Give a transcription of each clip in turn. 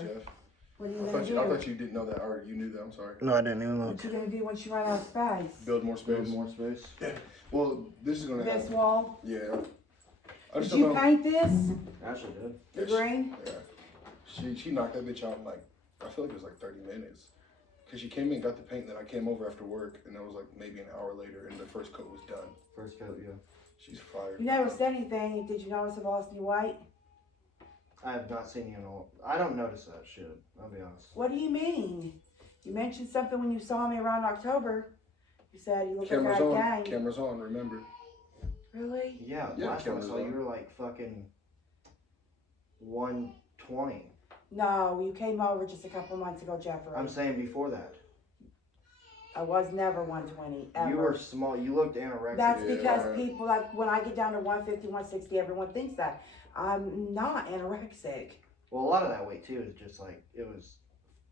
here. Jeff. What are you gonna do? I thought you didn't know that, or you knew that. I'm sorry. No, I didn't even What look. you gonna do once you run out of space? Build more space. Build more space. Yeah. Well, this is gonna This happen. wall? Yeah. I just Did you don't know. paint this? Ashley did. The Yeah, green? Yeah. She knocked that bitch out in like, I feel like it was like 30 minutes. Cause she came in, got the paint, then I came over after work, and that was like maybe an hour later, and the first coat was done. First coat, yeah. She's fired. You never said anything. Did you notice I've lost any weight? I have not seen you in all. I don't notice that shit. I'll be honest. What do you mean? You mentioned something when you saw me around October. You said you look Cameras like I on. had gained. Cameras on. Remember? Really? Yeah, Yeah, last time I cameras saw you, on. you were like fucking 120. No, you came over just a couple months ago, Jeffrey. I'm saying before that. I was never 120, ever. You were small. You looked anorexic. That's Yeah, because alright. people, like, when I get down to 150, 160, everyone thinks that. I'm not anorexic. Well, a lot of that weight too is just like it was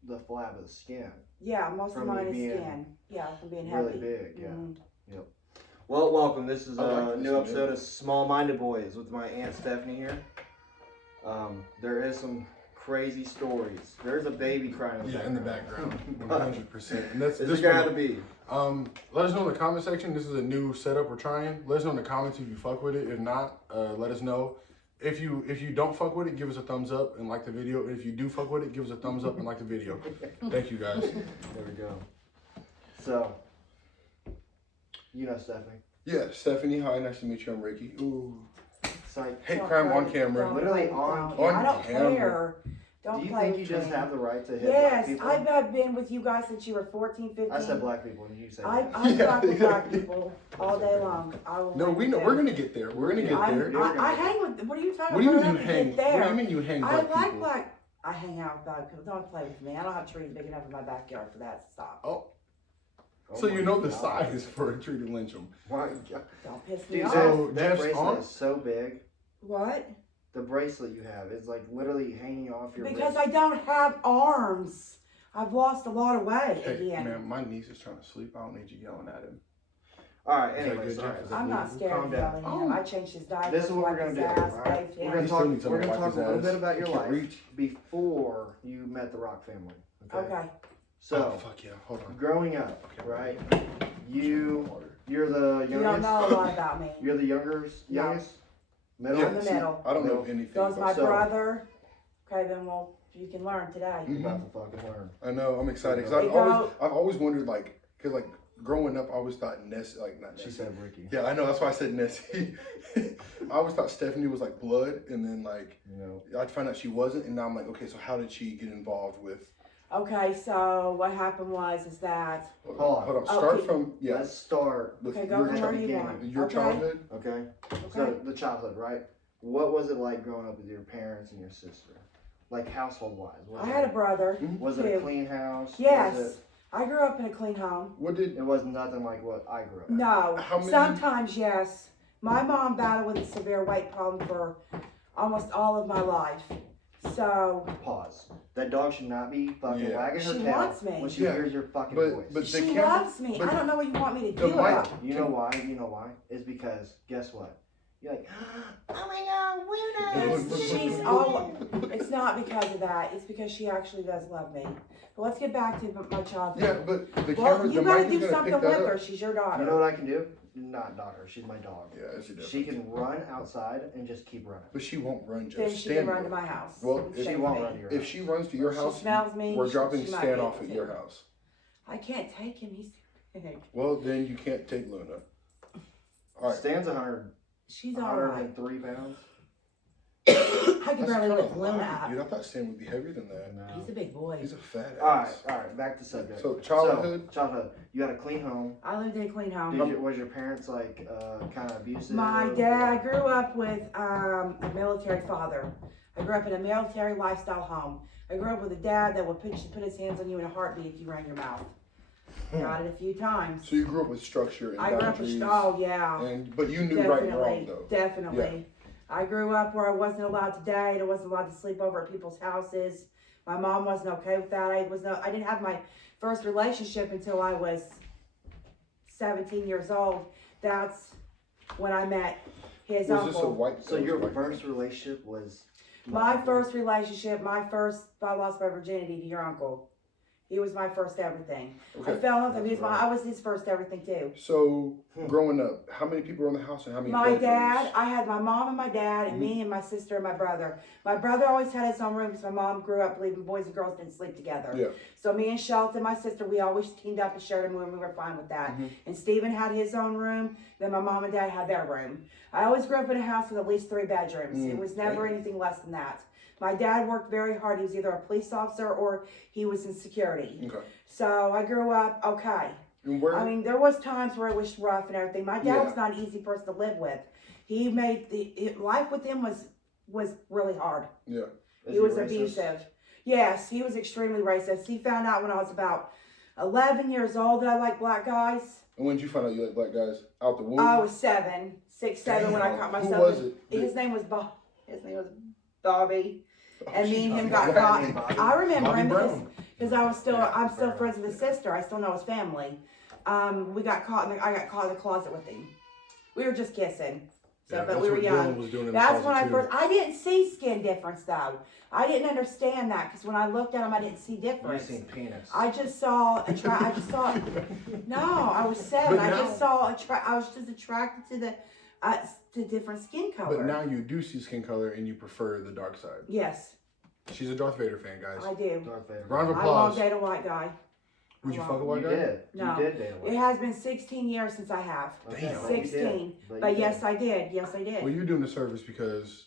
the flab of the skin. Yeah, most From of mine you is being skin. Yeah, from being really heavy. big, yeah. Mhm. Well, welcome. This is I like a this new one, episode yeah. of Small Minded Boys with my Aunt Stephanie here. There is some crazy stories. There's a baby crying in the Yeah, in the background. background, 100%. And that's It's this gotta one. be. Let us know in the comment section. This is a new setup we're trying. Let us know in the comments if you fuck with it. If not, let us know. If you don't fuck with it, give us a thumbs up and like the video. If you do fuck with it, give us a thumbs up and like the video. Thank you guys. There we go. So, you know Stephanie. Yeah, Stephanie. Hi, nice to meet you. I'm Ricky. Ooh, It's like, hate Don't crime on play- camera. don't Literally play- on don't. camera. I don't camera. care. Don't do you play think you with just me. have the right to hit black Yes, people? I've been with you guys since you were 14, 15. I said black people and you said I that. talk with black people all day long. I will No, hang we with know them. we're gonna get there. We're gonna get there. I hang with. What are you talking What do you about? mean you I hang? Get there. What do you mean you hang I black like people? black. I hang out with black people. Don't play with me. I don't have trees big enough in my backyard for that. Stop. Oh, Oh so my you know the God. size for a tree to lynch them. My God. Don't piss me Dude, off. so- that Jeff's bracelet arm? is so big. What? The bracelet you have is like literally hanging off your Because wrist. I don't have arms. I've lost a lot of weight Hey, again. man, my niece is trying to sleep. I don't need you yelling at him. Alright, Is that anyways, good, alright. Jeff? I'm not scared Calm of down. yelling at him. I changed his diaper. This is what we're wiped gonna his do, ass, alright? bathed We're him. gonna He talk. still needs We're someone gonna to talk wipe a his little ass. bit about your He can't life reach. before you met the Rock family. Okay. Okay. So, Oh, fuck yeah, hold on. growing up, Okay. right? Water. You're the You don't know a youngest. lot about me. You're the youngest. No. Youngest. Middle. I'm the see, middle. I don't know Middle. anything. Goes my So- brother. Okay, then you can learn today. You're about to fucking learn. I know. I'm excited There because you I've always wondered cause like growing up, I always thought Nessie, like not She Nessie. said Ricky. Yeah, I know. That's why I said Nessie. I always thought Stephanie was like blood, and then like You know. I'd find out she wasn't, and now I'm like, okay, so how did she get involved with? Okay, so what happened is that Hold Hold on. on. Hold on. Oh, Start okay. from Let's start. with okay, go your from where you beginning. want. your Okay. childhood. Okay. Okay. So the childhood, right? What was it like growing up with your parents and your sister? Like household wise? I had a brother. Was it a too. clean house? Yes, Was I grew up in a clean home. What did? it was nothing like what I grew up. in. No, How many- sometimes yes. My mom battled with a severe weight problem for almost all of my life. So Pause. That dog should not be fucking Yeah. wagging her She tail wants me. when she Yeah. hears your fucking But- voice. but the she camera- loves me. but I don't know what you want me to the do mic- about it. You know why? You know why? It's because guess what? You're like, oh my god, weirdo. Look, She's look. all. It's not because of that. It's because she actually does love me. But let's get back to my childhood. Yeah, but the Well, camera, you the gotta mic do is gonna something pick with that her. up. She's your daughter. You know what I can do? Not daughter. She's my dog. Yeah, it's a difference. She can run outside and just keep running. But she won't run. Then Just she can stand. run to there. my house. Well, and if stay She with won't me. run to your If house. she runs to your She house, smells me. we're dropping she might Stan be off able at to. your house. I can't take him. He's too big. Well, then you can't take Luna. All right. Stan's 100, She's all right. 103 pounds. I can That's barely kinda lift Luna light, up. dude. I thought Stan would be heavier than that. No. He's a big boy. He's a fat Alright, ass. alright, back to subject. So, childhood? So, childhood. You had a clean home. I lived in a clean home. Was your parents like kind of abusive? My dad grew up with a military father. I grew up in a military lifestyle home. I grew up with a dad that would put his hands on you in a heartbeat if you ran your mouth. Got it a few times. So you grew up with structure and I grew up boundaries. with, oh yeah. But you knew right and wrong, Definitely, though. definitely. I grew up where I wasn't allowed to date. I wasn't allowed to sleep over at people's houses. My mom wasn't okay with that. I didn't have my first relationship until I was 17 years old. That's when I met his Was this a uncle. white? So it was your a white first relationship was My first relationship, I lost my virginity to your uncle. He was my first everything. Okay. I fell in love with him. That's I was his first everything too. So, growing up, how many people were in the house and how many My bedrooms? dad, I had my mom and my dad, and me and my sister and my brother. My brother always had his own room because my mom grew up believing boys and girls didn't sleep together. Yeah. So me and Shelton, my sister, we always teamed up and shared a room. We were fine with that. And Stephen had his own room. Then my mom and dad had their room. I always grew up in a house with at least 3 bedrooms. It was never anything less than that. My dad worked very hard. He was either a police officer or he was in security. Okay. So I grew up okay. And where? I mean, there was times where it was rough and everything. My dad was not an easy person to live with. He made life with him was really hard. Yeah. He was abusive. Yes, he was extremely racist. He found out when I was about 11 years old that I liked black guys. And when did you find out you like black guys? Out the womb? I was 6, 7 when I caught myself. Who was it? His name was Bobby. Oh, And me and him shit. got caught. I remember Bobby him Brown. because I'm still friends with his sister. I still know his family. We got caught. I got caught in the closet with him. We were just kissing. So, Yeah, but we were young. Was doing in That's the when I closet, first. I didn't see skin difference though. I didn't understand that because when I looked at him, I didn't see You difference. seen penis. I just saw I just saw. No, I was 7. But I now- just saw. I was just attracted to different skin color. But now you do see skin color and you prefer the dark side. Yes, She's a Darth Vader fan, guys. I do. Darth Vader. Round of I applause. won't date a white guy. Would you I fuck a won't. white You guy? did. No. You did date a It white. has been 16 years since I have. Okay, Damn. but you did. 16. you But did. yes, I did. Yes, I did. Well, you're doing the service because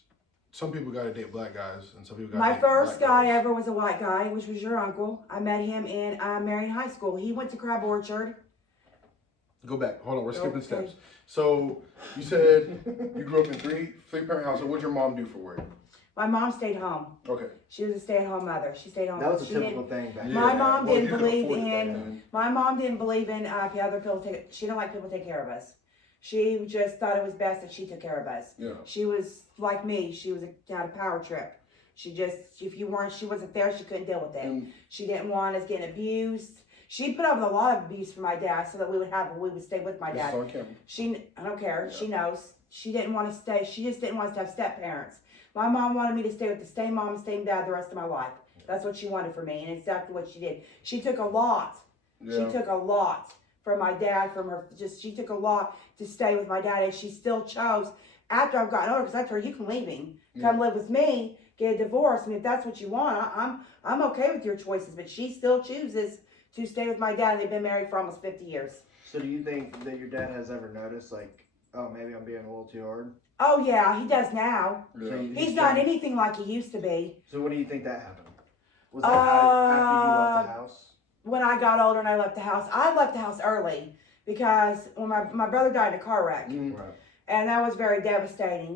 some people got to date black guys and some people got to My date first black guy girls. ever was a white guy, which was your uncle. I met him in Marion High School. He went to Crab Orchard. Go back. Hold on. We're skipping Okay. steps. So you said you grew up in three-parent house. So what'd your mom do for work? My mom stayed home. Okay. She was a stay-at-home mother. She stayed home. That was a She typical didn't- thing back Yeah. then. My mom Well, didn't you could believe afford it back in. then. My mom didn't believe in if the other people take. She didn't like people to take care of us. She just thought it was best that she took care of us. Yeah. She was like me. She had a power trip. She wasn't there, she couldn't deal with it. And She didn't want us getting abused. She put up with a lot of abuse from my dad so that we would stay with my this is dad. on camera. I don't care. Yeah. She knows. She didn't want to stay. She just didn't want us to have step parents. My mom wanted me to stay with the same mom and same dad the rest of my life. That's what she wanted for me, and exactly what she did. She took a lot. Yeah. She took a lot from my dad, from her. She took a lot to stay with my dad, and she still chose after I've gotten older. Because I told her, you can leave him, come live with me, get a divorce. I mean, if that's what you want, I'm okay with your choices. But she still chooses to stay with my dad. And they've been married for almost 50 years. So do you think that your dad has ever noticed, like, oh, maybe I'm being a little too hard? Oh yeah, he does now. Yeah. So He's not anything like he used to be. So what do you think that happened? Was that after you left the house? When I got older and I left the house, I left the house early because when my brother died in a car wreck, Right. and that was very devastating.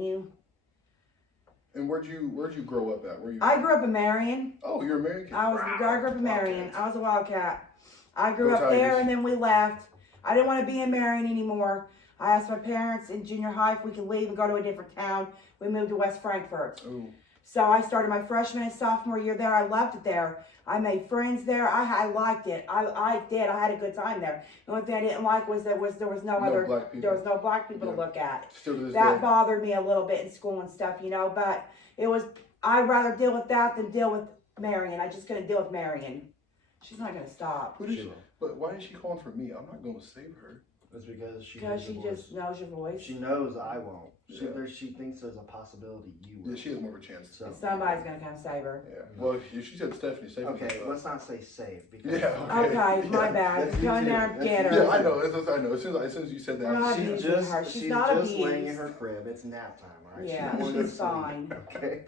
And where'd you grow up at? Where you? I grew up in Marion. Oh, you're American. I grew up in Marion. I was a wildcat. I grew Go up there Tigers. and then we left. I didn't want to be in Marion anymore. I asked my parents in junior high if we could leave and go to a different town. We moved to West Frankfort. Ooh. So I started my freshman and sophomore year there. I loved it there. I made friends there. I liked it. I did. I had a good time there. The only thing I didn't like was there was no other black people. there was no black people Yeah. to look at. Still to this That day. bothered me a little bit in school and stuff, but it was I'd rather deal with that than deal with Marion. I just couldn't deal with Marion. She's not gonna stop. Who did She she, will. but why is she calling for me? I'm not going to save her. That's because she Because hears she the voice. just knows your voice. She knows I won't. Yeah. She thinks there's a possibility you will. Yeah, she has more of a chance. So, Somebody's gonna come save her. Yeah. Well, if she said Stephanie, save her. okay, let's not say save. Because Yeah, Okay, my Yeah. bad. That's you Go in too. there and That's get you her. Yeah, I know. I know. As soon as you said that, We're not She's abusing just, her. She's she's not just laying in abused. her crib. It's nap time, alright? Yeah, She don't wanna she's sleep. fine. Okay.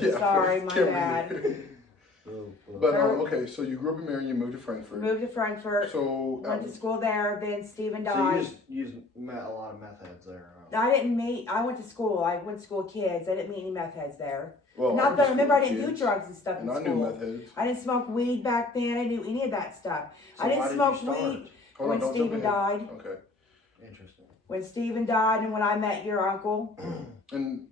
Yeah, Sorry, my can't bad. believe it. Oh, boy. But okay, so you grew up in Marion, you moved to Frankfurt. Moved to Frankfurt. So Went to school there. Then Stephen So died. you just met a lot of meth heads there. Huh? I didn't meet. I went to school. I went to school with kids. I didn't meet any meth heads there. well, Not went that to remember, I school didn't with do kids, drugs and stuff and in I knew school. meth heads. I didn't smoke weed back then. I didn't do any of that stuff. So I why didn't did smoke you start? weed Hold on, when don't jump Stephen ahead. died. Okay. Interesting. When Stephen died, and when I met your uncle, And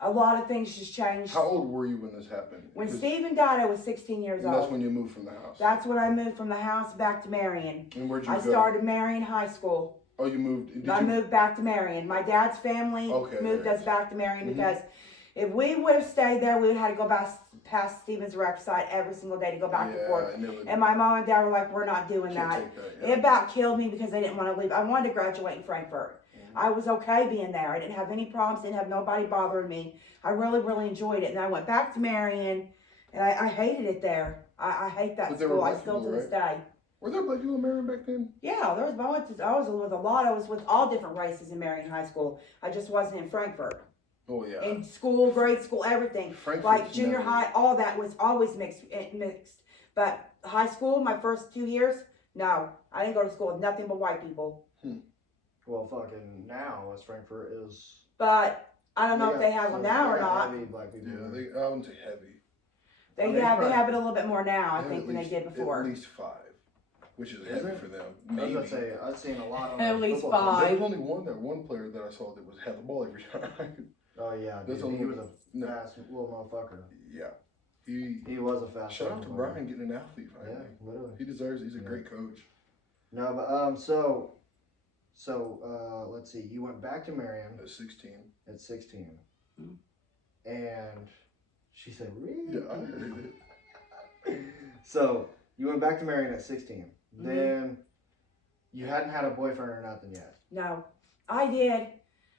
a lot of things just changed. how old were you when this happened? When 'Cause- Stephen died, I was 16 years and that's old. when you moved from the house. That's when I moved from the house back to Marion. And where'd you I go? started Marion High School. Oh, you moved. Did I you? moved back to Marion. My dad's family Okay, moved right. us back to Marion Mhm. because If we would have stayed there, we would have had to go past Stevens Rec site every single day to go back and forth. And my mom and dad were like, we're not doing that. It about killed me because they didn't want to leave. I wanted to graduate in Frankfurt. I was okay being there. I didn't have any problems, didn't have nobody bothering me. I really, really enjoyed it. And I went back to Marion, and I hated it there. I hate that school. I still to this day. Were there black people in Marion back then? Yeah, there was. I was with a lot. I was with all different races in Marion High School. I just wasn't in Frankfurt. Oh yeah. In school, grade school, everything. Frankfurt's like junior never- high, all that was always mixed. But high school, my first 2 years, no, I didn't go to school with nothing but white people. Well, fucking now, West Frankfurt is. But I don't know if they have one now or not. Heavy black people. Yeah, I wouldn't say heavy. They have it a little bit more now, I think, than they did before. At least 5, which is heavy for them. I was Maybe. gonna say I've seen a lot on At the least football team. 5. There was only one player that I saw that had the ball every time. Oh yeah, That's dude, he was a no. fast little motherfucker. Yeah. He was a fast. shout out to motherfucker. Brian getting an athlete. Right? Yeah, literally. He deserves. He's a great coach. No, but so let's see. You went back to Marion At 16. at 16, Mhm. and she said, "Really?" Yeah, I heard it. So you went back to Marion at 16. Mhm. Then you hadn't had a boyfriend or nothing yet. No, I did.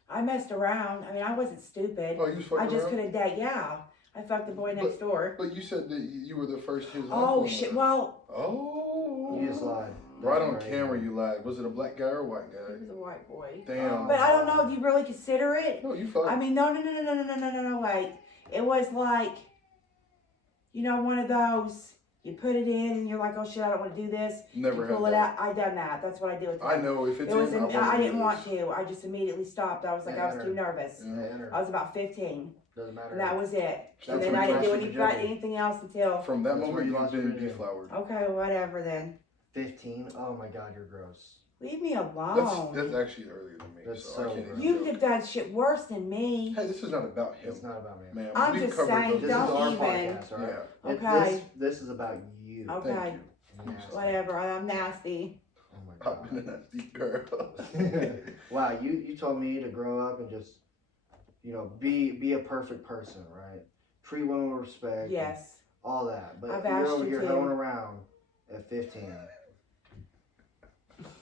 I messed around. I mean, I wasn't stupid. Oh, you was fucking I just around? couldn't date. Yeah, I fucked the boy next door. But you said that you were the first his Oh uncle. shit! Well, Oh. You just lied. Right on That's right. camera, you lied. Was it a black guy or a white he guy? was a white boy. Damn. But I don't know. Do you really consider it? No, you fucked. I mean, no. Wait. It was like, one of those. You put it in, and you're like, oh shit, I don't want to do this. Never You had pull it that. out. I done that. That's what I do with it. I know if it's It was. in, I didn't want to. I just immediately stopped. I was like, Yeah, I was too nervous. Yeah, enter. I was about 15, Doesn't matter. and that was it. That's And then when I you didn't do lost your virginity. anything else until. From that That's where moment, you you've lost your been virginity. deflowered. Okay, whatever then. 15. Oh my God, you're gross. Leave me That's alone. actually earlier than me. That's so I so can't gross. even You joke. have done shit worse than me. Hey, this is not about him. It's not about me. Man, I'm we've just covered saying, those- This is don't our even. podcast, all right? Yeah. Okay. This is about you. Okay. Thank you. Nasty. Whatever. I'm nasty. Oh my I've been in God. that deep girl. Wow, you told me to grow up and just, be a perfect person, right? Treat women with respect. Yes. All that. But I've you're asked over you here to. hoeing around at 15.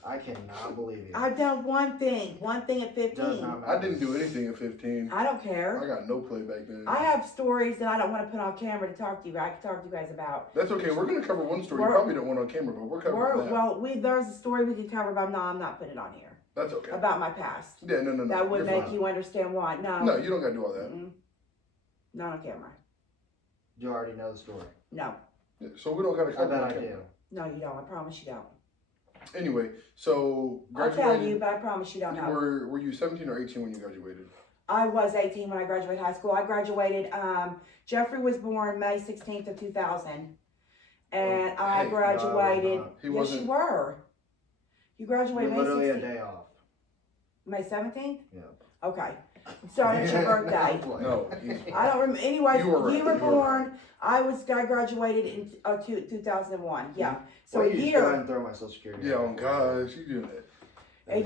I cannot believe you. I've done one thing at Does 15. not matter. I didn't do anything at 15. I don't care. I got no play back then. I have stories that I don't want to put on camera to talk to you. I can talk to you guys about. That's okay. We're gonna cover one story. You We're- probably don't want on camera, but we're covering that. There's a story we could cover, but I'm not putting it on here That's okay. about my past. Yeah, no. That would You're make fine. you understand why. No. No, you don't gotta do all that. Mm-mm. Not on camera. You already know the story. No. Yeah, so we don't gotta I cover bet on I camera. do. No, you don't. I promise you don't. Anyway, so I'll graduated. tell you, but I promise you don't know. Were you 17 or 18 when you graduated? I was 18 when I graduated high school. I graduated, Jeffrey was born May 16th of 2000. And I Hey, graduated. no, he Yes, wasn't. you were. You graduated You're May literally a 16th. day off. May 17th? Yeah. Okay. So it's your birthday. No, he's. I don't remember. Anyway, You were right, you were you were born. I graduated in 2001. So Well, a you just go ahead year, and throw my social security. Yeah, out oh there. gosh, you doing that.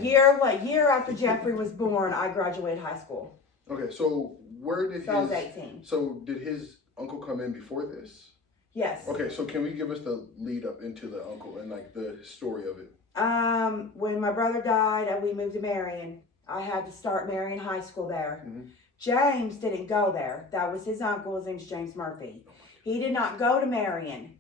a year after Jeffrey was born, I graduated high school. Okay, so where did So I was his? 18. So did his uncle come in before this? Yes. Okay, so can we give us the lead up into the uncle and like the story of it? When my brother died and we moved to Marion, I had to start Marion High School there. Mhm. James didn't go there. That was his uncle. His name's James Murphy. He did not go to Marion.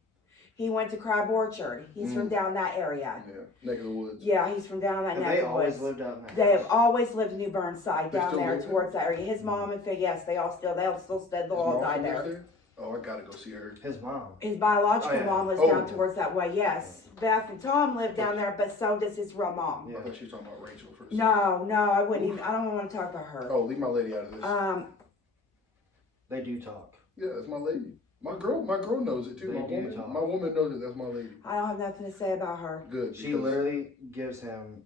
He went to Crab Orchard. He's from down that area. Yeah, neck of the woods. Yeah, he's from down that Have neck they of the always woods. lived out in that They have house? always lived in New Burnside They down still there live there? towards that area. His mom and Fig, yes, they'll still His all mom died lives there. Oh, I gotta go see her. His mom. His biological Oh, yeah. mom lives Oh. down towards that way, yes. Beth and Tom live down there, but so does his real mom. Yeah. I thought she was talking about Rachel for a second. No, I wouldn't even, I don't want to talk about her. Oh, leave my lady out of this. They do talk. Yeah, that's my lady. My girl knows it too. They My do woman, talk. my woman knows it. That's my lady. I don't have nothing to say about her. Good. She because- literally gives him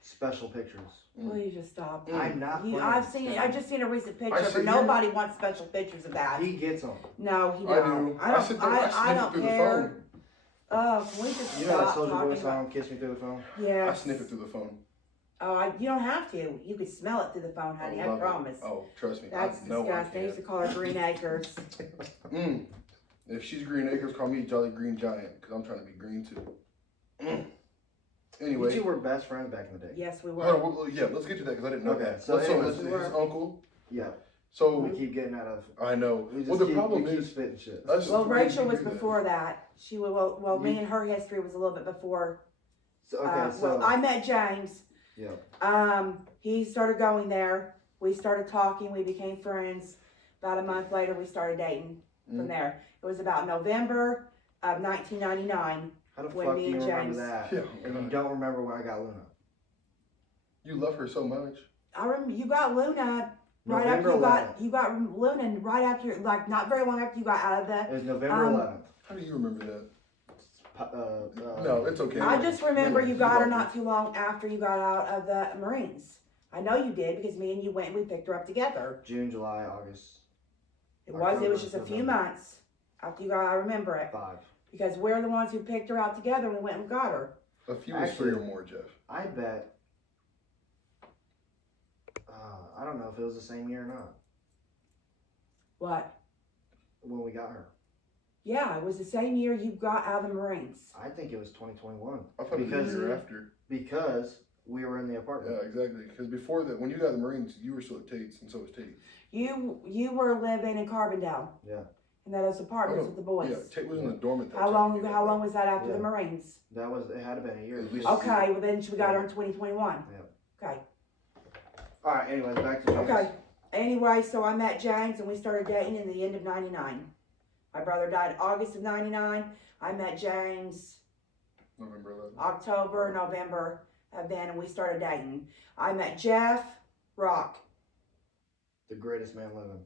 special pictures. Will you just stop? I'm not. You, playing, I just seen a recent picture, sit but here- nobody wants special pictures of that. He gets them. No, he I don't. do. I don't. sit there, I I sniff it don't through the care. phone. Oh, can we just You know that stop Soulja Boy talking about? song, "Kiss Me Through the Phone"? Yeah. I sniff it through the phone. Oh, you don't have to. You could smell it through the phone, honey. I love it. promise. Oh, trust me. That's I know disgusting. I used to call her Green Acres. If she's Green Acres, call me Jolly Green Giant, because I'm trying to be green too. Anyway. You two were best friends back in the day. Yes, we were. Hold on, well, yeah, let's get to that, because I didn't know Okay, that. so So anyways, his we were. uncle. Yeah. So We keep getting out of. I know. We just Well, the keep, problem we keep is, spitting shit. us Well, three, Rachel we was do that. before that. She was well. Me and her history was a little bit before. So, okay, so well, I met James. yeah. He started going there. We started talking. We became friends. About a month later, we started dating. From there, it was about November of 1999. How the when fuck me do you and remember James- that? Yeah, And you God. don't remember when I got Luna? You love her so much. I remember you got Luna right November after 11th. you got Luna right after, like not very long after you got out of the. It was November 11th. How do you remember that? No, No, it's okay. I just remember you got her love not too long after you got out of the Marines. I know you did because me and you went and we picked her up together. June, July, August. It was October, just a few November. months after you got. I remember it 5. because we're the ones who picked her out together. And we went and got her. A few is 3 or more, Jeff. I bet. I don't know if it was the same year or not What? when we got her. Yeah, it was the same year you got out of the Marines. I think it was 2021 I thought it was because the year after. we were in the apartment. Yeah, exactly. Because before that, when you got the Marines, you were still at Tate's, and so was Tate. You were living in Carbondale. Yeah. In those apartments with the boys. Yeah, Tate was in the dorm at that How time. long? How long was that after Yeah. the Marines? It had to been a year. At least- Okay, well then we got her in 2021. Yeah. Okay. All right. Anyways, back to James. Okay. Anyway, so I met James and we started dating in the end of '99. My brother died August of '99. I met James November 11th. October, November of then, and we started dating. I met Jeff Rock. The greatest man living.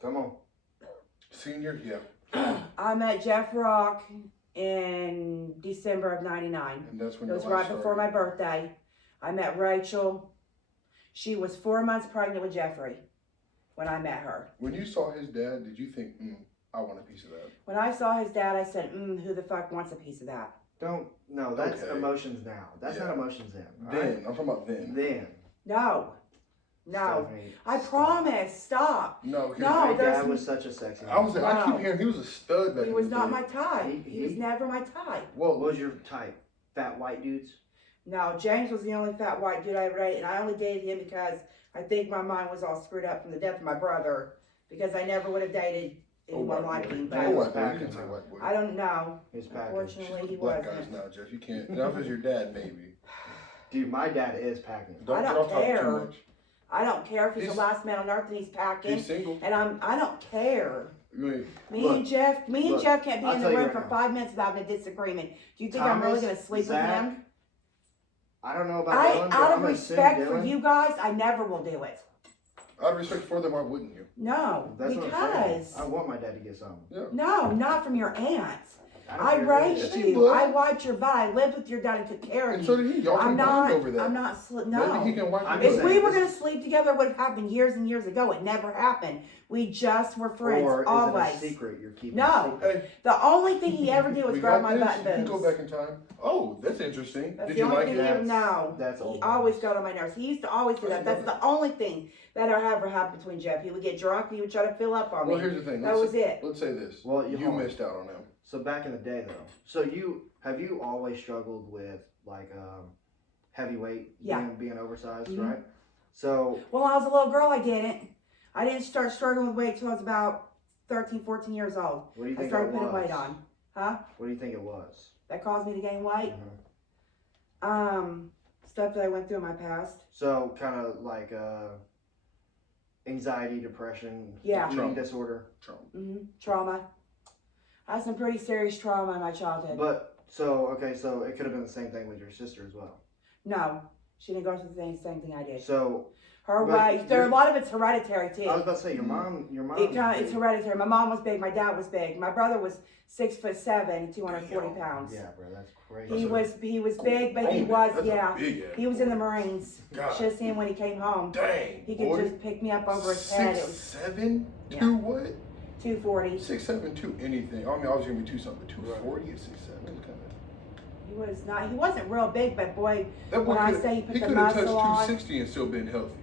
Come on. Senior, yeah. I met Jeff Rock in December of '99. And that's when It your was life right before my birthday. I met Rachel. She was 4 months pregnant with Jeffrey when I met her. When you saw his dad, did you think, I want a piece of that? When I saw his dad, I said, who the fuck wants a piece of that? No, that's Okay. emotions now. That's Yeah. not emotions then. all Then, right? I'm talking about then. Then. No. Stephanie, I stop. promise. Stop. No, because No, My there's- dad was such a sexy man. I was I keep Wow. hearing he was a stud back He in was the not day. my type. He- He was he- never my type. What was your type? Fat white dudes? No, James was the only fat white dude I ever dated, and I only dated him because I think my mind was all screwed up from the death of my brother, because I never would have dated anyone like him. Oh, But white boy. You can say white boy. I don't know. His package. Unfortunately, he Black wasn't. guys now, Jeff. You can't. Now if it's your dad, maybe. Dude, my dad is packing. Don't I get don't off topic care. too much. I don't care if he's the He's- last man on earth and he's packing, He's single. and I don't care. I mean, Me and Jeff can't be I'll in the tell you room right for now. 5 minutes without a disagreement. Do you think I'm really Thomas, gonna sleep Zach, with him? I don't know about Dylan, but Out I'm of gonna send respect for Dylan. you guys, I never will do it. out of respect for them, why wouldn't you? No, That's what I'm saying. because I want my dad to get something. no, not from your aunt. don't I care raised who it is. He you. would. I wiped your butt. I lived with your dad and took care of And you. so did he. Y'all can bond over that. I'm not. Maybe he No. can wipe I'm your just If butt. we were gonna sleep together, it would have happened years and years ago. It never happened. We just were friends, Or is always. it a secret you're keeping? No. Hey, The only thing he ever did was we grab got my this. butt You can and go boobs. back in time. Oh, that's interesting. That's Did the you only like thing it? he ever, no. That's He old always news. got on my nerves. He used to always do that. That's the only thing that ever happened between Jeff. He would get drunk and he would try to fill up on Well, me. here's the thing. That was it. Let's say this. Well, you hold on. missed out on him. So back in the day, though. So have you always struggled with like heavyweight, Yeah. being oversized, Mhm. right? So Well, when I was a little girl, I didn't. I didn't start struggling with weight till I was about 13, 14 years old. what do you I think started it putting was? weight on. Huh? What do you think it was? That caused me to gain weight. Mhm. Stuff that I went through in my past. So kind of like anxiety, depression, Yeah. eating Trauma. disorder. Trauma. I had some pretty serious trauma in my childhood. But so it could have been the same thing with your sister as well. No, she didn't go through the same thing I did. So Her but weight, a lot of it's hereditary too. I was about to say your mom. It's hereditary. My mom was big. My dad was big. My brother was 6'7", 240 pounds. Yeah, bro, that's crazy. He was big, but he Oh, was that's a big ass He was in the boy. Marines. God. Just him when he came home. Dang. He could boy. just pick me up over his head. It was 6'7", Yeah. 2 what? 240. 6'7", 2 anything. I mean, I was gonna be 2 something, but 240 is 6'7". Kind He was not. He wasn't real big, but boy, That boy when I could- say he put he the could have touched muscle on, 260 and still been healthy.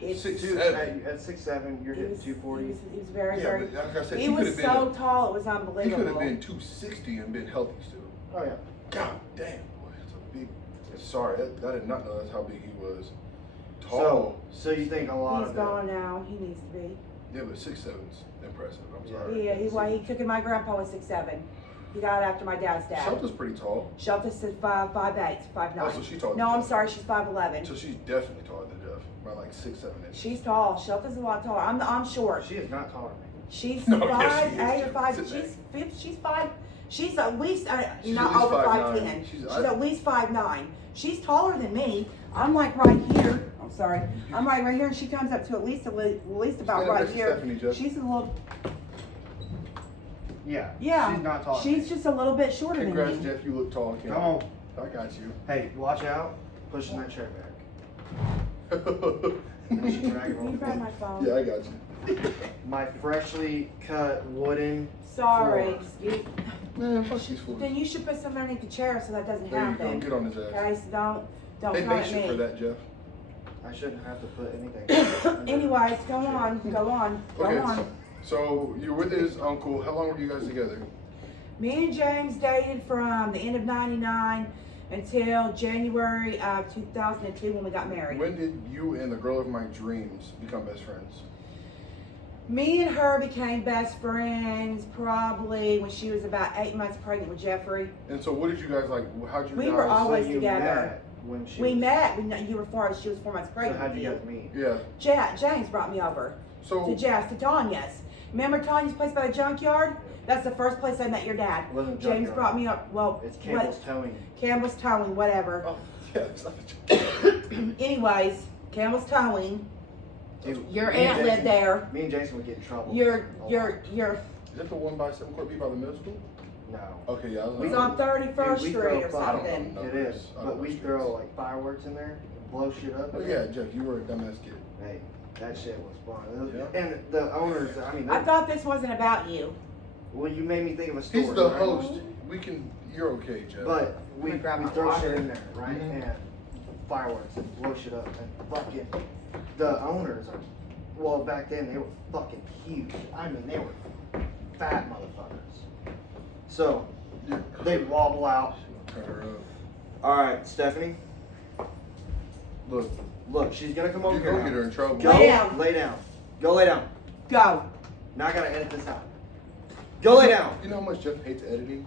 it's, 6'7". At 6'7", you're he hitting was, 240. he was very, Yeah, very. but like I said, He he could was have been. so tall, it was He unbelievable. could have been 260 and been healthy still. Oh yeah. God damn, boy, that's a big. Sorry, I did not know that's how big he was. So, Tall. so you think a lot He's of gone now. He needs to be. Yeah, but 6'7's impressive. I'm sorry. Yeah, he took in my grandpa was 6'7". He got after my dad's dad. Shelta's pretty tall. Shelta's 5'8", 5'9". Oh, so she's taller No, than I'm Jeff. sorry, she's 5'11". So she's definitely taller than Jeff by like 6-7 inches. She's tall. Shelta's a lot taller. I'm short. She is not taller than me. She's No, yes, she 5'8" is. or 5. Sit She's 5. She's 5. She's at least She's not at least over 5'9". 5'10". She's I- at least 5'9". She's taller than me. I'm like right here. I'm sorry. I'm right here, and she comes up to at least about Stand up right next to here. Stephanie, Jeff. She's a little. Yeah. Yeah. She's not taller. She's just a little bit shorter Congrats, than me. Jeff. You look tall. Can't Come on. I got you. Hey, watch out. Pushing that chair back. She drag it Can you on grab the my phone? Yeah, I got you. My freshly cut wooden. Sorry. floor. Excuse. Man, fuck these fools. Then you should put something underneath the chair so that doesn't There you go. happen. Get on his ass. Okay, so don't They come make at shit me. for that, Jeff. I shouldn't have to put anything. Anyways, go on, go on, go Okay, on. so you're with his uncle. How long were you guys together? Me and James dated from the end of '99 until January of 2002 when we got married. When did you and the girl of my dreams become best friends? Me and her became best friends probably when she was about 8 months pregnant with Jeffrey. And so, what did you guys like? How'd you We guys? were always you together. met when she We was, met. You were she was 4 months So pregnant. how'd with you guys meet? Yeah. James brought me over to So Jeff's, to Tanya's. Remember Tanya's place by the junkyard? That's the first place I met your dad. It wasn't a James junkyard. brought me up. Well, It's Campbell's Towing. Campbell's Towing, whatever. oh yeah, it's not a Anyways, Campbell's Towing. Dude, Your me and aunt lived Jason- there. Me and Jason would get in trouble. Your a your lot. Is that the one by 7 Court B by the middle school? No. Okay, yeah. I was was like, on 31st Dude, we Street throw or fun. I don't know. something. No. It numbers. is, I don't but know we streets. throw like fireworks in there, and blow shit up. Oh in yeah, there. Jeff, you were a dumbass kid. Hey, that shit was fun. Yeah. And the owners, I mean, I they, thought this wasn't about you. well, you made me think of a story. He's the right? host. We can. You're okay, Jeff. But we, I'm gonna grab we my throw water. shit in there, right? Mhm. And fireworks and blow shit up and fucking the owners are, well, back then they were fucking huge. I mean, they were fat motherfuckers. So Yeah. they wobble out. Turn her up. All right, Stephanie, Look, look, she's gonna come over you here. go now. get her in trouble. Go Lay down. lay down. Go lay down. Go. Now I gotta edit this out. Go lay down. You know how much Jeff hates editing?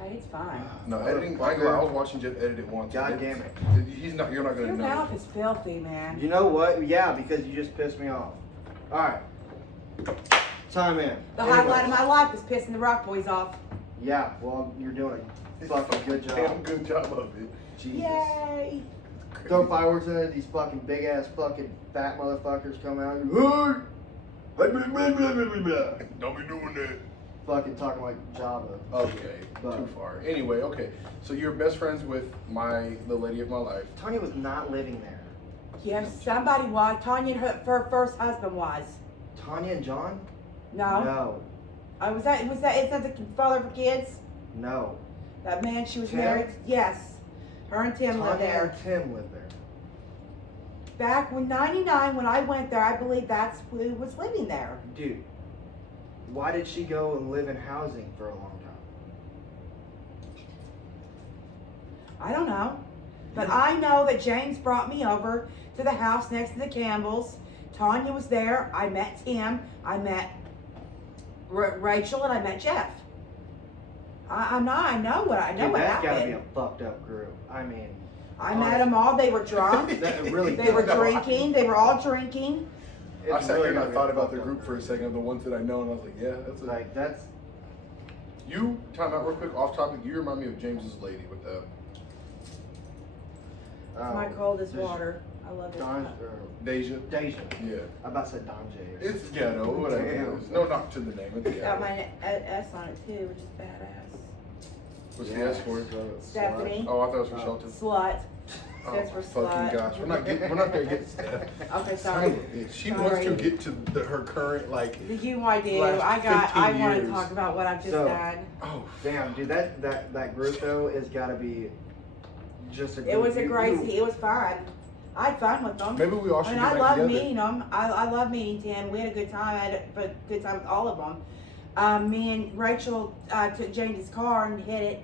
Hey, it's fine. No, editing. I ain't gonna lie, I was watching Jeff edit it once. God damn it. He's not. You're not gonna Your know. mouth is filthy, man. You know what? Yeah, because you just pissed me off. All right. Time in. The highlight of my life is pissing the Rock Boys off. Yeah, well, you're doing a fucking good Damn job. good job of it. Jesus. Yay. Throw fireworks in it, these fucking big ass fucking fat motherfuckers come out. Don't be doing that. Fucking talking like Java. Okay, But- too far. Anyway, okay. So you're best friends with the lady of my life. Tanya was not living there. Yes, somebody was. Tanya and her first husband was. Tanya and John? No. No. Was that is that the father of kids? No. That man she was Tim? married? Yes. Her and Tim lived Tanya there. and Tim lived there. Back when '99, when I went there, I believe that's who was living there. Dude, why did she go and live in housing for a long time? I don't know. But I know that James brought me over to the house next to the Campbells. Tanya was there. I met Tim. I met Rachel, and I met Jeff. I know what Dude, what that's gotta be happened. a fucked up group. I mean, I met them all. They were drunk. that really They were does. drinking. They were all drinking. It's I sat really here and I gotta be thought a about the fucked up group for a second of the ones that I know, and I was like, yeah, that's it. Like, that's, You, time out real quick, off topic, you remind me of James's lady with that. It's my coldest water. I love it. Don, Deja. Deja. Yeah. I about to say Don J. It's ghetto, whatever it Damn. is. No knock to the name, it's Got ghetto. my S on it too, which is badass. What's the S for? Stephanie. Oh, I thought it was for Oh. Shelton. Slut. Stands for fucking slut. gosh, we're not gonna get Steph. Okay, Son sorry. of a bitch. She wants Sorry. to get to her current like. You I do. last I 15 want to years. talk about what I've just So- done. Oh Damn, dude, that group though has got to be just a. It was a you- great. you- It was fun. I had fun with them. maybe we all I should mean, get I back love together. meeting them. I love meeting Tim. We had a good time. I had a good time with all of them. Me and Rachel took James's car and hit it.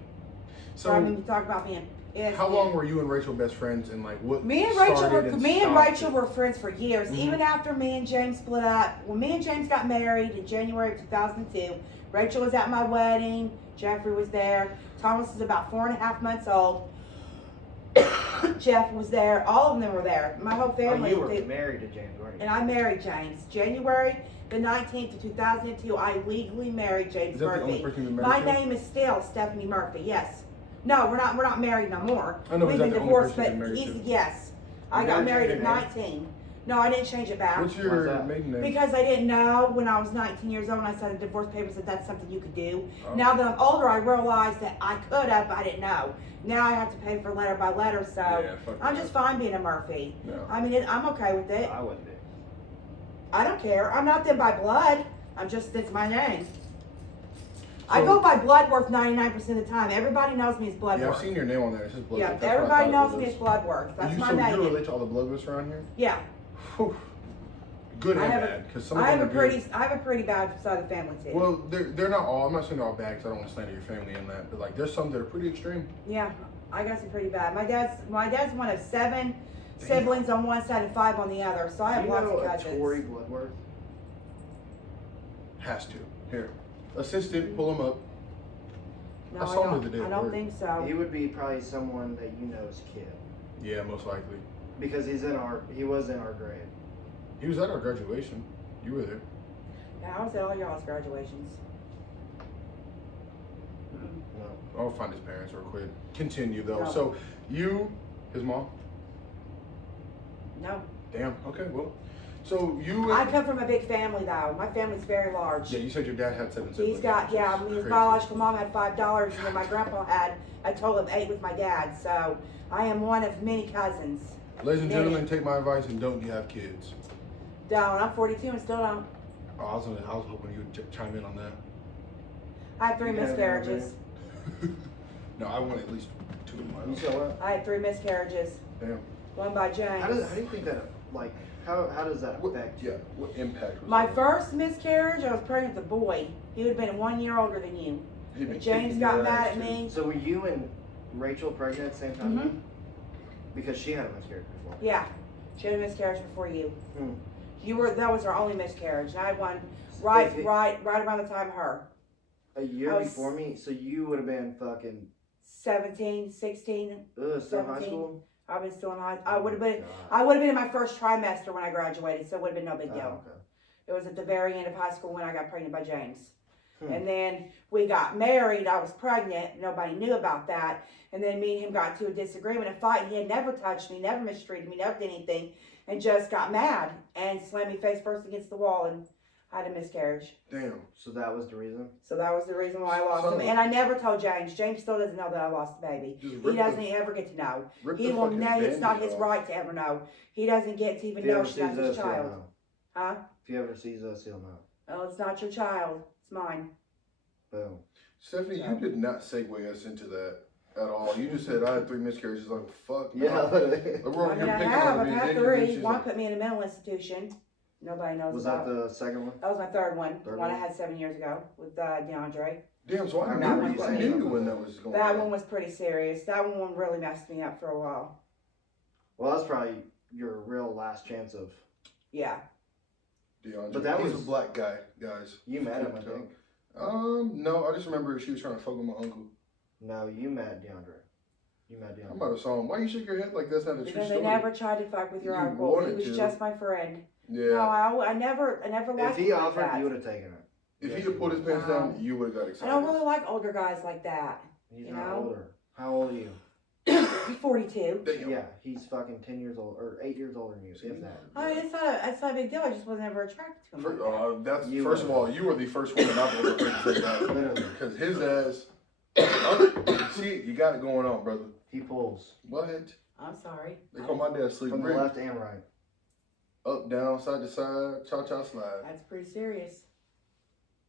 So I mean, we talked about being pissed. How long were you and Rachel best friends, and like what? Me and Rachel started were and me and stopped Rachel it? were friends for years. Mhm. Even after me and James split up, when me and James got married in January of 2002, Rachel was at my wedding. Jeffrey was there. Thomas was about 4.5 months old. Jeff was there. All of them were there. My whole Oh, family. you were married to James, weren't you? And I married James. January the 19th of 2002, I legally married James Is that the only Murphy. person you My married? name is still Stephanie Murphy. Yes. No, we're not married no more. I know, We've is that been the only divorced, person but you're married he's to? yes. I You got never married changed at your name? 19. No, I didn't change it back. What's Why's your that? maiden name? Because I didn't know when I was 19 years old and I signed the divorce papers that that's something you could do. Oh. Now that I'm older, I realized that I could have, but I didn't know. Now I have to pay for letter by letter, so Yeah, fuck I'm that. just fine being a Murphy. No. I mean, I'm okay with it. I wouldn't be. I don't care. I'm not them by blood. I'm just, it's my name. I So- go by Bloodworth 99% of the time. Everybody knows me as Yeah, Bloodworth. I've seen your name on there. It says Bloodworth. Yeah, That's what I everybody thought knows it me was. as Bloodworth. That's you, my so name. you relate to all the Bloodworths around here? Yeah. Whew. Good I and have a- bad, because some I of have them a are good. pretty bad side of the family too. Well, they're not all. I'm not saying they're all bad because I don't want to slander your family in that. But like, there's some that are pretty extreme. Yeah, I got some pretty bad. My dad's one of 7 siblings on one side and 5 on the other, so I have Do you lots know of a cousins. Tory Bloodworth? Has to. Here, assistant, pull them up. No, I saw him don't, the other day I at don't work. think so. He would be probably someone that you know's kid Yeah, most likely. because he was in our grade. He was at our graduation. You were there. Yeah, I was at all y'all's graduations. No. I'll find his parents real quick. Continue though. No. So you, his mom. No. Damn. Okay. Well, so you. I come from a big family though. My family's very large. Yeah, you said your dad had 7 siblings. He's got, which yeah, is I mean, his crazy. biological mom had $5, and then my grandpa had a total of 8 with my dad. So I am one of many cousins. Ladies and Many. gentlemen, take my advice and don't have kids. Don't. I'm 42 and still don't. Oh, I was hoping you would chime in on that. I had 3 You have miscarriages. No, I want at least 2 of my You own. saw what? I had 3 miscarriages. Damn. One by James. How do you think that how does that What, affect yeah. What impact was My that? first miscarriage, I was pregnant with a boy. He would have been 1 year older than you. He'd been James kicking got your mad ass, at too. me. So were you and Rachel pregnant at the same time? Mhm. Because she had a miscarriage before. Yeah, she had a miscarriage before you. Hmm. That was her only miscarriage. And I had one If right it- around the time of her. A year I was- before me, so you would have been fucking 17, 16. still in high 17. school. I was still in high. I would have been. God. I would have been in my first trimester when I graduated, so it would have been no big Oh, deal. okay. It was at the very end of high school when I got pregnant by James. Hmm. And then we got married. I was pregnant. Nobody knew about that. And then me and him got to a disagreement, a fight. He had never touched me, never mistreated me, never did anything, and just got mad and slammed me face first against the wall, and I had a miscarriage. Damn. So that was the reason. So that was the reason why I lost Son him. of- And I never told James. James still doesn't know that I lost the baby. Just He rip doesn't the- ever get to know. rip He the will fucking know it's not bandage his off. right to ever know. He doesn't get to even If he know ever she's sees not his us, he'll child. know. Huh? If he ever sees us, he'll know. Oh, it's not your child. It's mine. Boom. Stephanie, you did not segue us into that at all. You just said I had 3 miscarriages. Like, fuck. Yeah. No. Like, we're over I mean, here I picking have. on I've me, had and then 3. she's One like, put me in a mental institution. Nobody knows Was about. that the second one? That was my third one. Third one I one? had 7 years ago with DeAndre. damn, so I I knew remember you. you I saying knew something when about that was going That on. one was pretty serious. That one really messed me up for a while. Well, that's probably your real last chance of. Yeah. DeAndre. But that He's was- a black guy, guys. You met him, I think. No, I just remember she was trying to fuck with my uncle. No, you met DeAndre. You met I DeAndre. might have saw him. Why you shake your head like that's not a true Because story? they never tried to fuck with your You uncle. He wanted was to. just my friend. Yeah. No, I never liked If he him like offered, that. you would have taken it. If Yes, he had pulled his pants No. down, you would have got I excited. don't really like older guys like that. He's You not know? older. How old are you? He's 42. Damn. Yeah, he's fucking 10 years old or 8 years older than you. If that. I mean, it's not a big deal. I just wasn't ever attracted to him. First, like that. that's You first of were. all, you were the first woman I've ever heard say that. Literally. Because his ass, see, you got it going on, brother. He pulls. What? I'm sorry. They call my dad sleep From the rig. left and right. Up, down, side to side, cha-cha slide. That's pretty serious.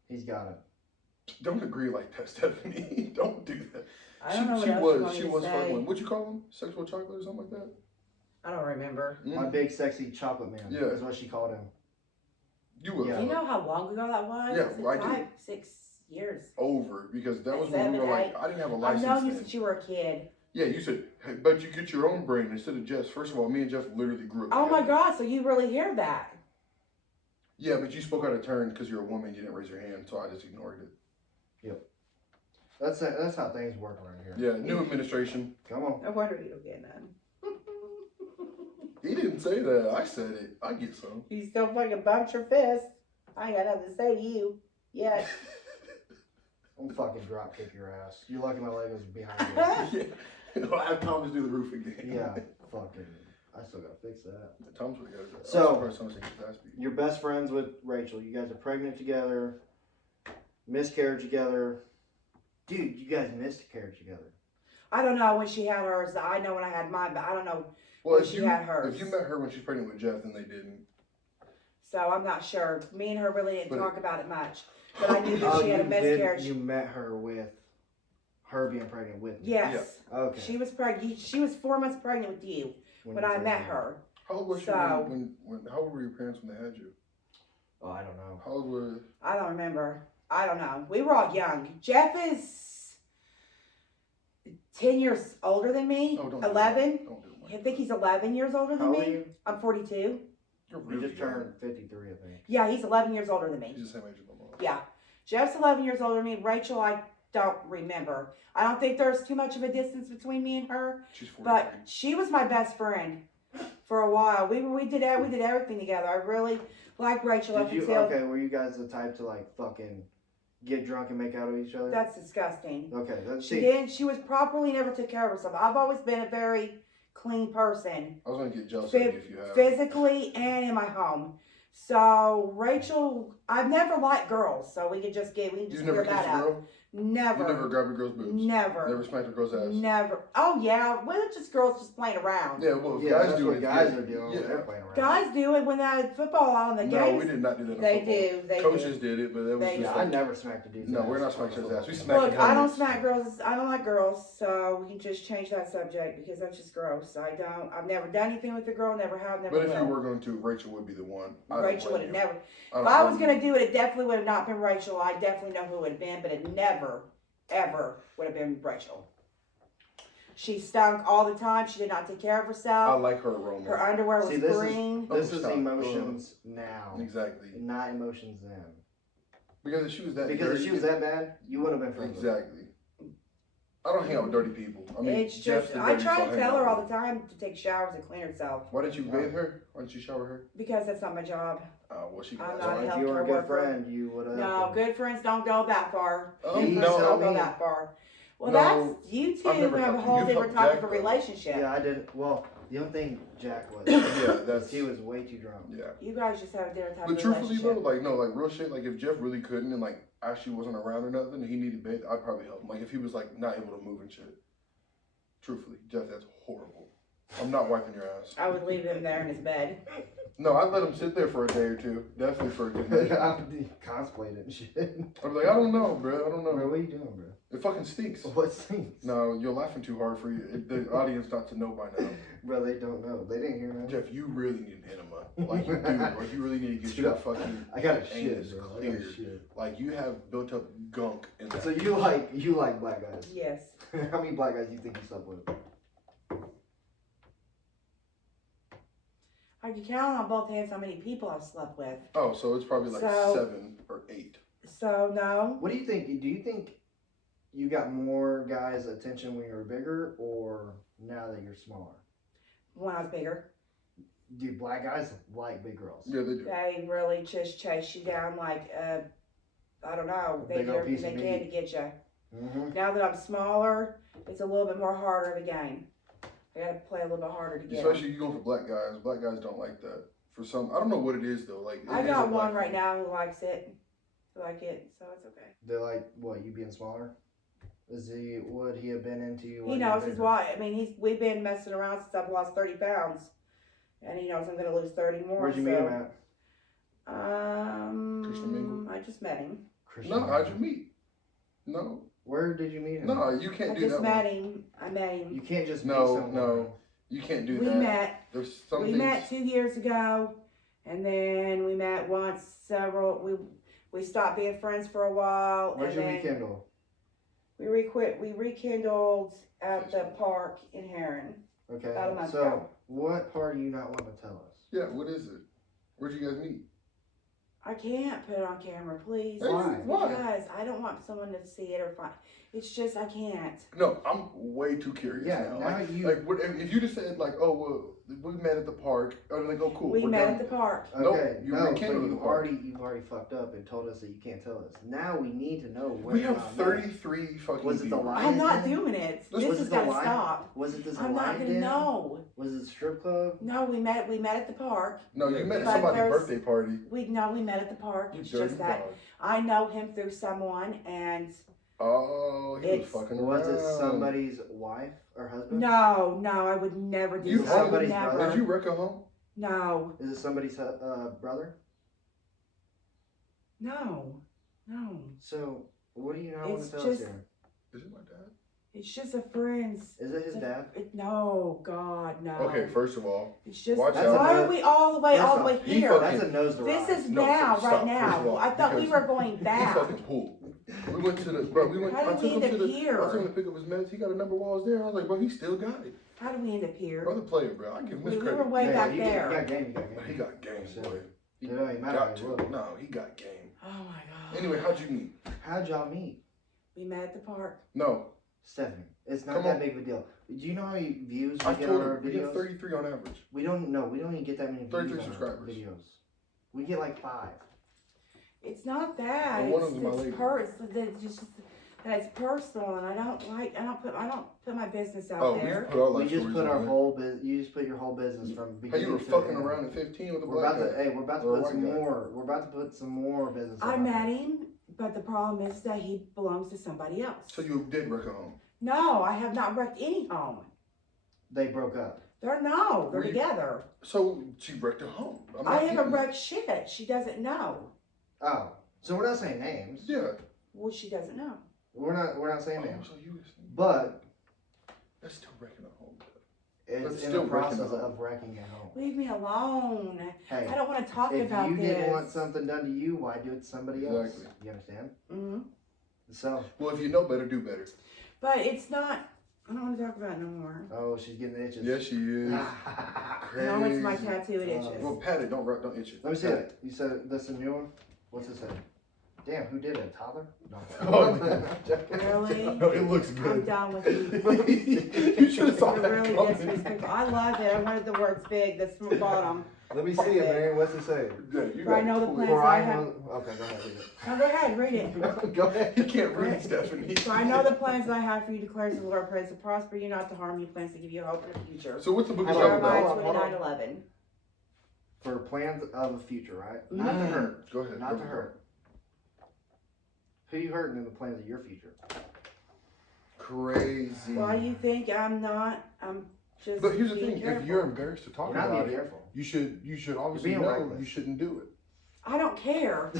He's got it. Don't agree like that, Stephanie. Don't do that. I don't know what else She you was want me to say. fucking. What you call him? Sexual chocolate or something like that? I don't remember. My big sexy chocolate man. Yeah. Is what she called him. You were Yeah. You know how long ago that was? Yeah, It's well, I do. 5, 6 years. over because that was when we 7, were like, 8. I didn't have a I've license known you then. since you were a kid. Yeah, you said, hey, but you get your own brain instead of Jeff's. First of all, me and Jeff literally grew up Oh my together. God, so you really hear that? Yeah, but you spoke out of turn because you're a woman. You didn't raise your hand, so I just ignored it. That's how things work around here. Yeah, new administration. Come on. No wonder you don't get none. He didn't say that. I said it. I get some. You still fucking bumped your fist. I ain't got nothing to say to you. Yet. I'm fucking drop kick your ass. You're lucky my leg was behind you. Yeah. I'll have Thomas do the roof again. Yeah, fucking. I still gotta fix that. Thomas would have got his ass. So- I'm surprised Thomas didn't get his ass beat. You're best friends with Rachel. You guys are pregnant together. Miscarriage together. Dude, you guys miscarriage together. I don't know when she had hers. I know when I had mine, but I don't know. Well, She had hers. if you met her when she's pregnant with Jeff, then they didn't. So I'm not sure. Me and her really didn't But- talk about it much. But I knew that she had a miscarriage. You met her with her being pregnant with me. Yes. Okay. She was pregnant. She was 4 months pregnant with you when you I first met her. How old was she So- when how old were your parents when they had you? Oh, I don't know. How old were I don't remember. I don't know. We were all young. Jeff is 10 years older than me. Oh, don't do 11. Don't do it. I think he's 11 years older How than old are me. you? I'm 42. You're You really just young. turned 53, I think. Yeah, he's 11 years older than me. He's the same age as my mom. Yeah. Jeff's 11 years older than me. Rachel, I don't remember. I don't think there's too much of a distance between me and her. She's 43. But she was my best friend for a while. We did everything together. I really liked Rachel up until Were you guys the type to like fucking get drunk and make out of each other? that's disgusting. Okay, let's She see. didn't. She was properly never took care of herself. I've always been a very clean person, I was gonna get jealous of you if you have. physically and in my home. So Rachel, I've never liked girls, so we can just You clear never that kissed a up. girl? Never. You never grabbed a girl's boobs? Never. Never smacked a girl's ass? Never. Oh yeah, well it's just girls just playing around. Yeah, well, if Yeah, guys that's do what it, guys yeah. are doing. Yeah. They're playing around. Guys do it when they had football on the No, games. we did not do that in They football. do. They Coaches do. did it, but that was They just Yeah, do. I like, never smacked a dude's no, ass. we're not smacking his ass. We smack Look, his I don't helmets. smack girls. I don't like girls, so we can just change that subject because that's just gross. I don't. I've never done anything with a girl. Never have. Never But if will. you were going to, Rachel would be the one. I don't Rachel would blame have you. never. I If don't I was blame gonna do it, it definitely would have not been Rachel. I definitely know who it would have been, but it never, ever would have been Rachel. She stunk all the time. She did not take care of I herself. like her aroma. Her underwear was See, this is- green. This Oh, is stop. emotions now, Exactly. not emotions then. Because if she was that Because dirty, if she was that bad, you would have been friends with her. exactly. I don't hang out with dirty people. I mean, It's Jeff's just. the I dirty, try so to hang tell out her all with the time to take showers and clean herself Why didn't you bathe her? Why didn't you shower her? because that's not my job. Well, she I'm can not ask. a If you were a healthcare good worker. friend, you would have. No, good friends don't go that far. Oh, Good no, friends don't I go mean- that far. Well, No, that's you two I've never have a helped whole you. You've different helped type of Jack, though. relationship. Yeah, I did. Well, the only thing Jack was, Yeah, that's he was way too drunk. yeah. You guys just have a different type But of truthfully though, relationship. like no, like real shit. Like if Jeff really couldn't and like Ashley wasn't around or nothing, and he needed bed, I'd probably help him. Like if he was like not able to move and shit. Truthfully, Jeff, that's horrible. I'm not wiping your ass. I would leave him there in his bed. No, I'd let him sit there for a day or two. Definitely for a good measure. I'm cosplayed and shit. I'd be like, I don't know, bro. I don't Bro, know. what are you doing, bro? It fucking stinks. What stinks? No, you're laughing too hard for the audience not to know by now. Bro, they don't know. They didn't hear that. Jeff, you really need an enema. Like you do. Like you really need to get Dude, your fucking I got a anus shit, bro. I got cleared. a shit. Like you have built up gunk in that. So you like black guys? Yes. How many black guys do you think you slept with? I can count on both hands how many people I've slept with. Oh, so it's probably like So- 7 or 8. So no. What do you think? Do you think you got more guys' attention when you were bigger, or now that you're smaller? When I was bigger, Do black guys like big girls? Yeah, they do. they really just chase you down like I don't know. They Big do old everything piece they of can meat. to get you. Mm-hmm. Now that I'm smaller, it's a little bit more harder of a game. I gotta play a little bit harder to get 'em. Especially you going for black guys. Black guys don't like that. For some, I don't know what it is though. Like I it is got a black one right thing. now who likes it. Who like it, so it's okay. They like what, you being smaller? Would he have been into you? He knows his wife. I mean, we've been messing around since I've lost 30 pounds. And he knows I'm going to lose 30 more. Where'd you meet him at? Christian Mingle? I just met him. No, how'd you meet? No. Where did you meet him? No, you can't do that. I just met him. I met him. You can't just meet someone. No, you can't do We that. met. There's some We things. met 2 years ago, and then we met once. We stopped being friends for a while. Where'd and you then rekindle? We rekindled at the park in Heron. Okay. About a month So, ago. what part do you not want to tell us? Yeah, what is it? Where'd you guys meet? I can't put it on camera, please. Hey, why? Because I don't want someone to see it or find. It's just I can't. No, I'm way too curious Yeah, now. now Like, you- like what, if you just said like, oh well, we met at the park. I'm like, oh cool. We we're met done. at the park. Nope, Okay, you no, but rekindled the park. you've already fucked up and told us that you can't tell us. Now we need to know where We you have not met. 33 fucking Was it the viewers. lion? I'm not Den? doing it. Was This it has the got to lion? stop. Was it this I'm not lion gonna den? know. Was it a strip club? No, we met at the park. No, you met at But somebody's there's- birthday party. We met at the park. You It's dirty just that dog. I know him through someone, and Oh, he was It's- fucking around. Was it somebody's wife or husband? no, I would never do You that. home? I would Somebody's never. brother? Did you wreck a home? No, Is it somebody's brother? no. So, what do you not want It's to tell us just- here? Is it my dad? It's just a friend's. Is it his dad? No, God, no. Okay, first of all, It's just. watch out. Why are we all the way First here? off, That's a nose to This ride. is No, now, stop, right first now. of all, I thought we because were going he back. fucking pulled. We went to the bro. We went. How I did took we him end to up the. here? I took him to pick up his meds. He got a number while I was there. I was like, bro, he still got it. How did we end up here? Brother player, bro. I give him We his were credit. way back you there. got game. You got game. He got game, So, boy. He it don't even matter got how to. you look. No, he got game. Oh my God. Anyway, how'd you meet? How'd y'all meet? We met at the park. No, Stephanie, it's not Come that on. big of a deal. Do you know how many views we I get told on our him we get videos? 33 on average. We don't know. We don't even get that many views 33 on our subscribers. videos. We get like 5. It's not that. Well, one of them my It's lady. that's personal, and I don't put my business out Oh, we there. just put our life We just stories put our on whole business. You just put your whole business from there. Hey, beginning you were to fucking end. around at 15 with a We're black about to. guy. Hey, we're about to Or a put some white guy. more. We're about to put some more business. I on met that. him, but the problem is that he belongs to somebody else. So you did wreck a home. No, I have not wrecked any home. They broke up. They're Were you- together. So she wrecked a home. I'm I not haven't getting it. wrecked shit. She doesn't know. Oh, so we're not saying names. Yeah. Well, she doesn't know. We're not saying Oh, names. so you was, But that's still wrecking a home. it's But in still the wrecking process a home. of wrecking a home. Leave me alone. Hey, I don't want to talk if about you this. didn't want something done to you, why do it to somebody else? Exactly. You understand? Hmm. So, Well, if you know better, do better. But it's not. I don't want to talk about it no more. oh, she's getting the itches. Yes, she is. Crazy. No, it's my tattoo. It itches. Well, pat it. Don't itch it. Let me see Pat it. You said that's a new one? What's it say? Damn, who did it? A toddler? No. Oh, Really? No, it looks I'm good. done with you. You should have saw You're that really coming. disrespectful. I love it. I wanted the words big. That's from the bottom. Let me see it, Mary. What's it say? Yeah, you For I got know the cool. plans For I I have. know. Okay, go ahead. Read No, go ahead, read it. it. Go ahead. He can't read, Stephanie. For I know the plans that I have for you, declares the Lord, plans to prosper you, not to harm you, plans to give you hope in the future. So what's the book of Hold on, Job Jeremiah about? hold on. 29:11. For plans of the future, right? Not to hurt. Go ahead. Not Go to ahead. hurt. Who you hurting in the plans of your future? Crazy. Why you think I'm not? I'm just. But here's the being thing: careful. if you're embarrassed to talk You're not about being it, careful. you should obviously being know reckless. you shouldn't do it. I don't care. I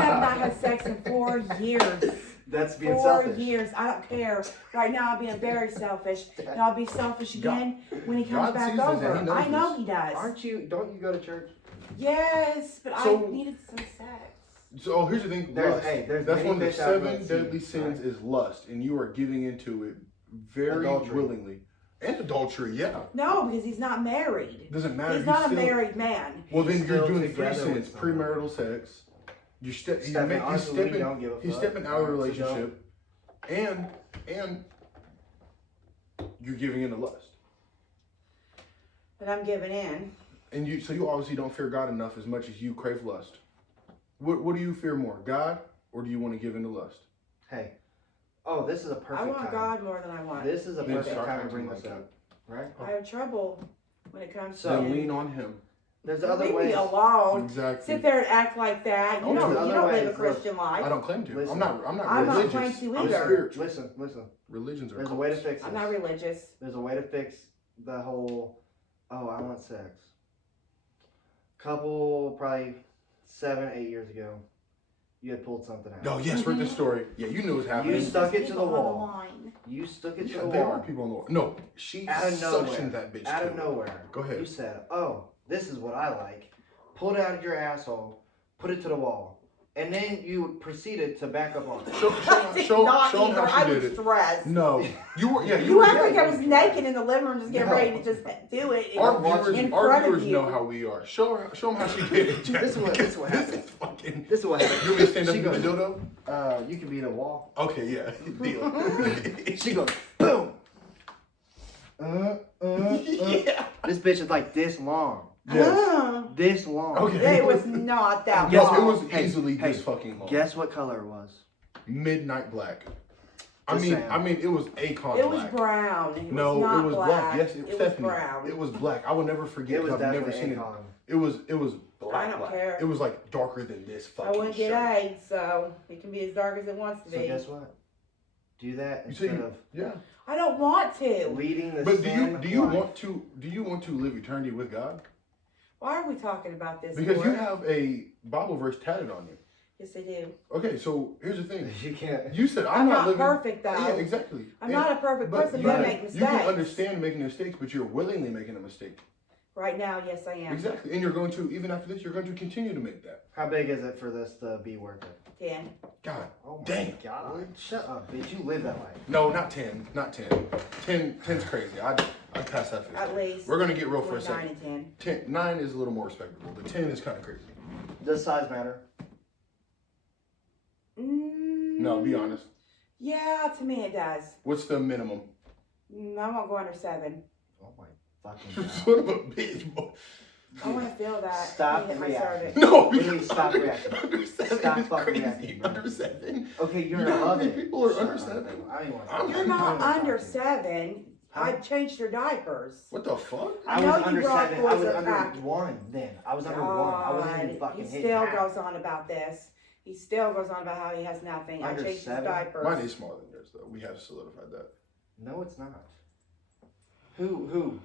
have not had sex in 4 years. That's being 4 selfish. years. I don't care. Right now, I'm being very selfish, and I'll be selfish again when he comes God back sees this, and over. he knows I know this. he does. Don't you go to church? Yes, but So- I needed some sex. So here's the thing: There's- lust. hey, there's That's many one of the fish out of 7 that sea, deadly sins right? is lust, and you are giving into it very Adultery. willingly. And adultery, yeah. No, because he's not married. Doesn't matter. He's you not a still- married man. Well, then He's you're still doing 3 together with sins: someone. premarital sex. You're Stephanie, honestly, we don't give a He's fuck. stepping out of a Alright, so relationship, and you're giving into lust. But I'm giving in. And you obviously don't fear God enough as much as you crave lust. What do you fear more, God, or do you want to give into lust? Hey. Oh, this is a perfect I want time. God more than I want. This is a Then perfect start time to acting bring like this up. Right? I have trouble when it comes So- to. Then lean on Him. There's other Leave ways. me alone. Exactly. Sit there and act like that. You Oh, don't. there's You other don't live a ways. Christian life. I don't claim to. Listen. I'm not I'm not religious. claiming to I'm either. spiritual. Listen. Religions are There's a cults. way to fix this. I'm not religious. There's a way to fix the whole, oh, I want sex. Couple, probably 7, 8 years ago, you had pulled something out. Oh, yes, read the story. Yeah, you knew it was happening. You stuck it to the People on wall. line. You stuck it to Yeah, the there are wall. people on the wall. No, she Out of nowhere. suctioned that bitch Out to of it. nowhere. Go ahead. You said, oh, this is what I like. Pulled it out of your asshole, put it to the wall. And then you proceeded to back up on it. Show Not them either. how I she was did it. stressed. No, you were. Yeah, You were. act like yeah. I was naked in the living room, just getting No. ready to just do it. Our in viewers you. know how we are. Show them how she did it. Jack, This is what because happened. This is fucking. This is what happened. You want me to stand up She to the goes, dildo? you can be the wall. Okay, yeah, deal. She goes, boom. Yeah. This bitch is like this long. Yes. This long. Okay. It was not that Yes, long. it was Hey, easily hey, this fucking long. Guess what color it was? Midnight black. Just saying. I mean, it was Akon It was black. brown. It No, was not it was black. Yes, it was Stephanie, brown. It was black. I will never forget. It was 'cause I've never definitely seen Akon. it. It was black. I don't black. care. It was like darker than this I fucking wouldn't get shirt. AIDS, so it can be as dark as it wants to So be. guess what? Do that You say instead of yeah. I don't want to. leading the But sin do you life. want to live eternity with God? Why are we talking about this? Because for? you have a Bible verse tatted on you. Yes, I do. Okay, so here's the thing. You can't. You said I'm not living. perfect, though. Yeah, exactly. I'm not a perfect person. you I can- make mistakes. You can understand making mistakes, but you're willingly making a mistake. Right now, yes, I am. Exactly, and you're going to even after this, you're going to continue to make that. How big is it for this to be worth it? 10. God, Oh my damn. God! Shut up, bitch. You live that life. No, not 10, not 10. 10's crazy. I'd pass that 50. At least. We're gonna get real for a 9 second. and 10. 9 is a little more respectable, but 10 is kind of crazy. Does size matter? No, be honest. Yeah, to me it does. What's the minimum? I won't go under 7. Oh my fucking God! Son of a bitch, boy. I want to feel that. Stop Hit my reacting. cervix. No, Really, because stop reacting. Under 7 Stop is fucking crazy. reacting, bro. Under 7. Okay, you're You know how above many it. people are Shut under up, 7? man. I don't even want to I'm- talk You're to you. I not don't wanna under talk to you. 7. Huh? I changed your diapers. What the fuck? I know was you under brought 7. I boys was up under back. 1 then. I was under 1. I wasn't even God, fucking he hitting still half. goes on about this. He still goes on about how he has nothing. Under I changed 7? his diapers. Mine is smaller than yours, though. We have solidified that. No, it's not. Who?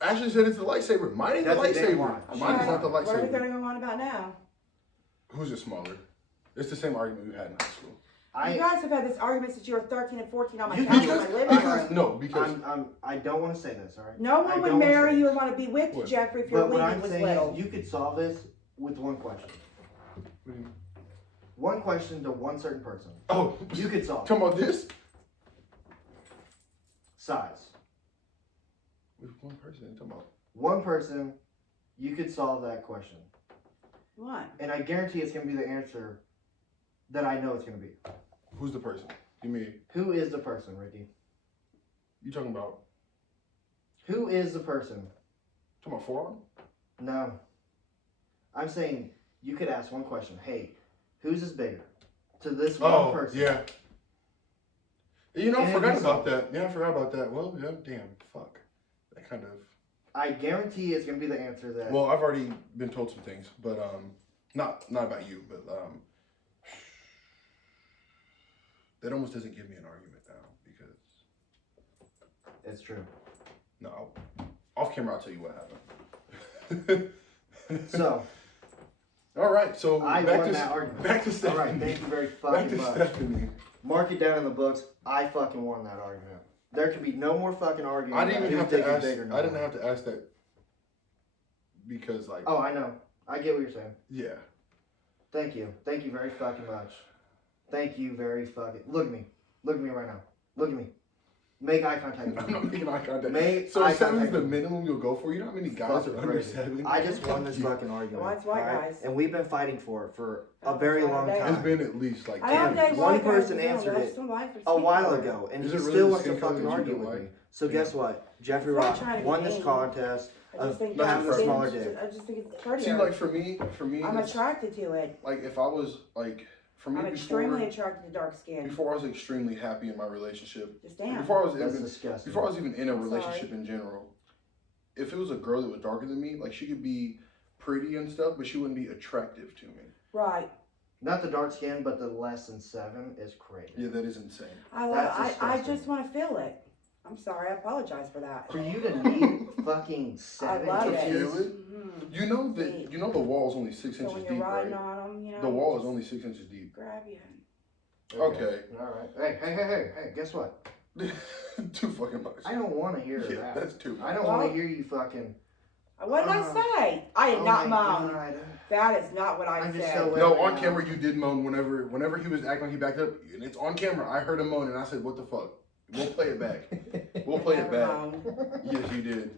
Ashley said it's the lightsaber. Mine ain't the That's a damn lightsaber. lie. Mine is not the What are we lightsaber. going to go on about now? Who's it smaller? It's the same argument we had in high school. You guys have had this argument since you were 13 and 14 on my You- couch in because- my living Because room. no, because I don't want to say this, all right? No I one would don't wanna marry say you or this. want to be with you, What? Jeffrey, if your But what weenie I'm was saying little. is you could solve this with one question. One question to one certain person. oh, You could solve it. talking about this Size. with one person. Talking about One person, you could solve that question. What? And I guarantee it's going to be the answer that I know it's going to be. who's the person? You mean Who is the person, Ricky? you talking about Who is the person? forearm? No. I'm saying you could ask one question. Hey, whose is bigger? To this one Oh, person. yeah. You know, I And forgot it'd be about that. Yeah, I forgot about that. Well, yeah, damn, fuck. That kind of. I guarantee it's going to be the answer that... Well, I've already been told some things, but not about you, but that almost doesn't give me an argument now because It's true. no, off camera I'll tell you what happened. So, all right, so I back won to that argument. back to Stephanie. All right, thank you very Back fucking to much. Stephanie. Mark it down in the books. I fucking won that argument. There could be no more fucking argument. I didn't about even who have to dick is ask. bigger no I didn't more. have to ask that because, like, Oh, I know. I get what you're saying. yeah. Thank you. Thank you very fucking much. Thank you very fucking. Look at me. Look at me right now. Look at me. Make eye contact with I'm me. not making eye contact. Make So eye 7's contact the with me. minimum you'll go for. You know how many guys Fucking are under crazy. 7? I just won this You- fucking argument. Well, it's white alright? guys. And we've been fighting for it for Oh, a very that's long why I time. It's been at least like I don't 10 date years. One white guys, person but answered there's it some life for a while people. ago, and Is he it really still the wants to skin color fucking that you argue don't with like? me. So Yeah. guess what? Jeffrey I'm not Rock trying to be won this mean. contest I just of think having having a that's smaller just- dick. I just think it's prettier. See, like for me, I'm it's, attracted to it. like if I was like for me I'm before extremely attracted to dark skin. I was extremely happy in my relationship. Just damn. Before I was That's even disgusting. before I was even in a I'm sorry. relationship in general, if it was a girl that was darker than me, like she could be pretty and stuff, but she wouldn't be attractive to me. Right. Not the dark skin, but the less than 7 is crazy. Yeah, that is insane. I just want to feel it. I'm sorry. I apologize for that. For you to need fucking 7 I love it. Feel it? Mm-hmm. You know that the wall is only 6 So inches when you're deep, riding right? on them, you know. The wall is only 6 inches deep. Grab you. Okay. All right. Hey, guess what? Too fucking much. I don't want to hear Yeah, that. that's too much. I don't want to hear you fucking. What did I say? I did not moan. God. That is not what I I'm said. just so No, on camera you did moan whenever he was acting like he backed up, and it's on camera. I heard him moan, and I said, "What the fuck?" We'll play it back. We'll play it Never back. moaned. Yes, you did.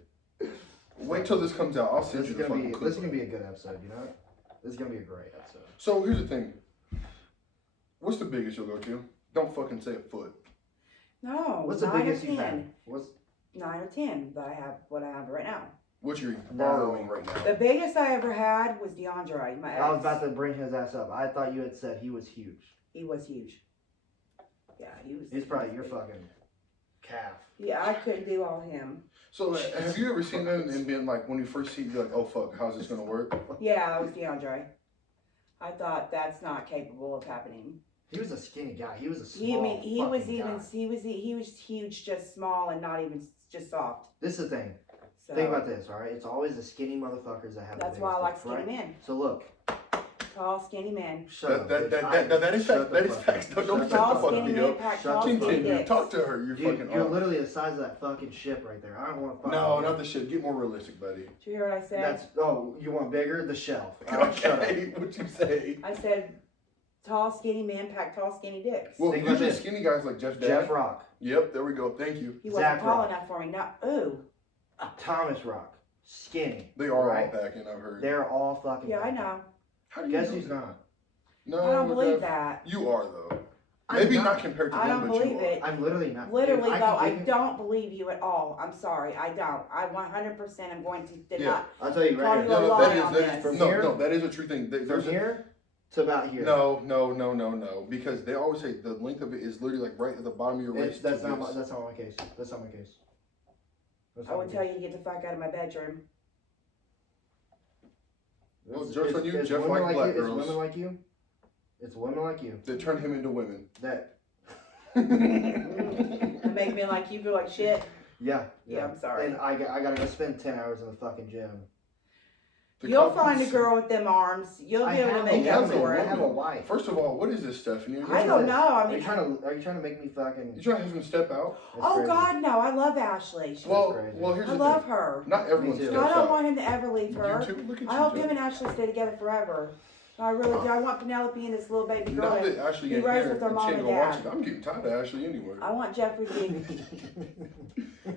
Wait till this comes out. I'll send This you is the gonna fucking be clip. this is gonna be a good episode. You know, this is gonna be a great episode. So here's the thing. What's the biggest you'll go to? Don't fucking say a foot. No. What's the 9 biggest or you've 10. had? What's 9 or 10 that I have. What I have right now. What you're No. borrowing right now? The biggest I ever had was DeAndre, my ex. I was about to bring his ass up. I thought you had said he was huge. He was huge. Yeah, he was. He's probably your fucking calf. Yeah, I couldn't do all him. So have you ever seen that and been like, when you first see it, you're like, oh fuck, how's this gonna work? Yeah, that was DeAndre. I thought that's not capable of happening. He was a skinny guy. He was a small He was fucking even guy. he was huge, just small and not even just soft. This is the thing. So Think about this, all right? It's always the skinny motherfuckers that have that's the why I like biggest skinny dicks, right? men. So look. Tall, skinny men. Shut up. That is Shut fact. the That is fuck facts. up. Don't Shut shut Tall, the fuck skinny up, men yo. pack Shut tall, the fuck skinny up. Continue. dicks. Talk to her. You're Dude, fucking you're up. literally the size of that fucking ship right there. I don't want to fuck No, with not you. the shit. Get more realistic, buddy. Did you hear what I said? That's you want bigger? The shelf. All right, shut up. Okay, what you say? I said tall, skinny men pack tall, skinny dicks. Well, Think about usually this. skinny guys like Jeff Dad. Jeff Rock, Yep, there we go. Thank you. He wasn't Zach tall Rock. enough for me. Not ooh. Thomas Rock, skinny. They are right? all packing, I've heard. They're all fucking. Yeah, I packing. know. How do you Guess know who's that? not? No, I don't believe Jeff. that. You are though. I'm Maybe not compared to I them, don't but you believe are. it. I'm literally not. Literally, Dude, though, I can give you- don't believe you at all. I'm sorry, I don't. I 100% am going to Yeah. not. I'll tell you Call right you here. a No, lie that on is this. From no, here- no, that is a true thing. From There's here to about here. no, because they always say the length of it is literally like right at the bottom of your waist. That's to not this. that's not my case. That's not my case. That's I not would my tell case. you to get the fuck out of my bedroom. Well, It's- joke's on you, it's Jeff women like black you, girls. It's women like you. It's women like you They turn him into women. that. And make me like you feel like shit. Yeah. Yeah, I'm sorry. And I gotta go spend 10 hours in the fucking gym. You'll find a girl with them arms. You'll be able to make up woman. for I it. have a wife. First of all, what is this, Stephanie? I don't know. I Are mean, you trying to make me fucking? You trying to have him step out? That's oh crazy. God, no! I love Ashley. Well, crazy. here's I the love thing. her. Not everyone Me too. steps I don't out. want him to ever leave her. You too? Look at I you, hope Jeff. him and Ashley stay together forever. I really do. I want Penelope and this little baby girl. Now that Ashley He ain't raised here with her and mom she ain't and gonna watch dad. it, I'm getting tired of Ashley anyway. I want Jeffrey to be.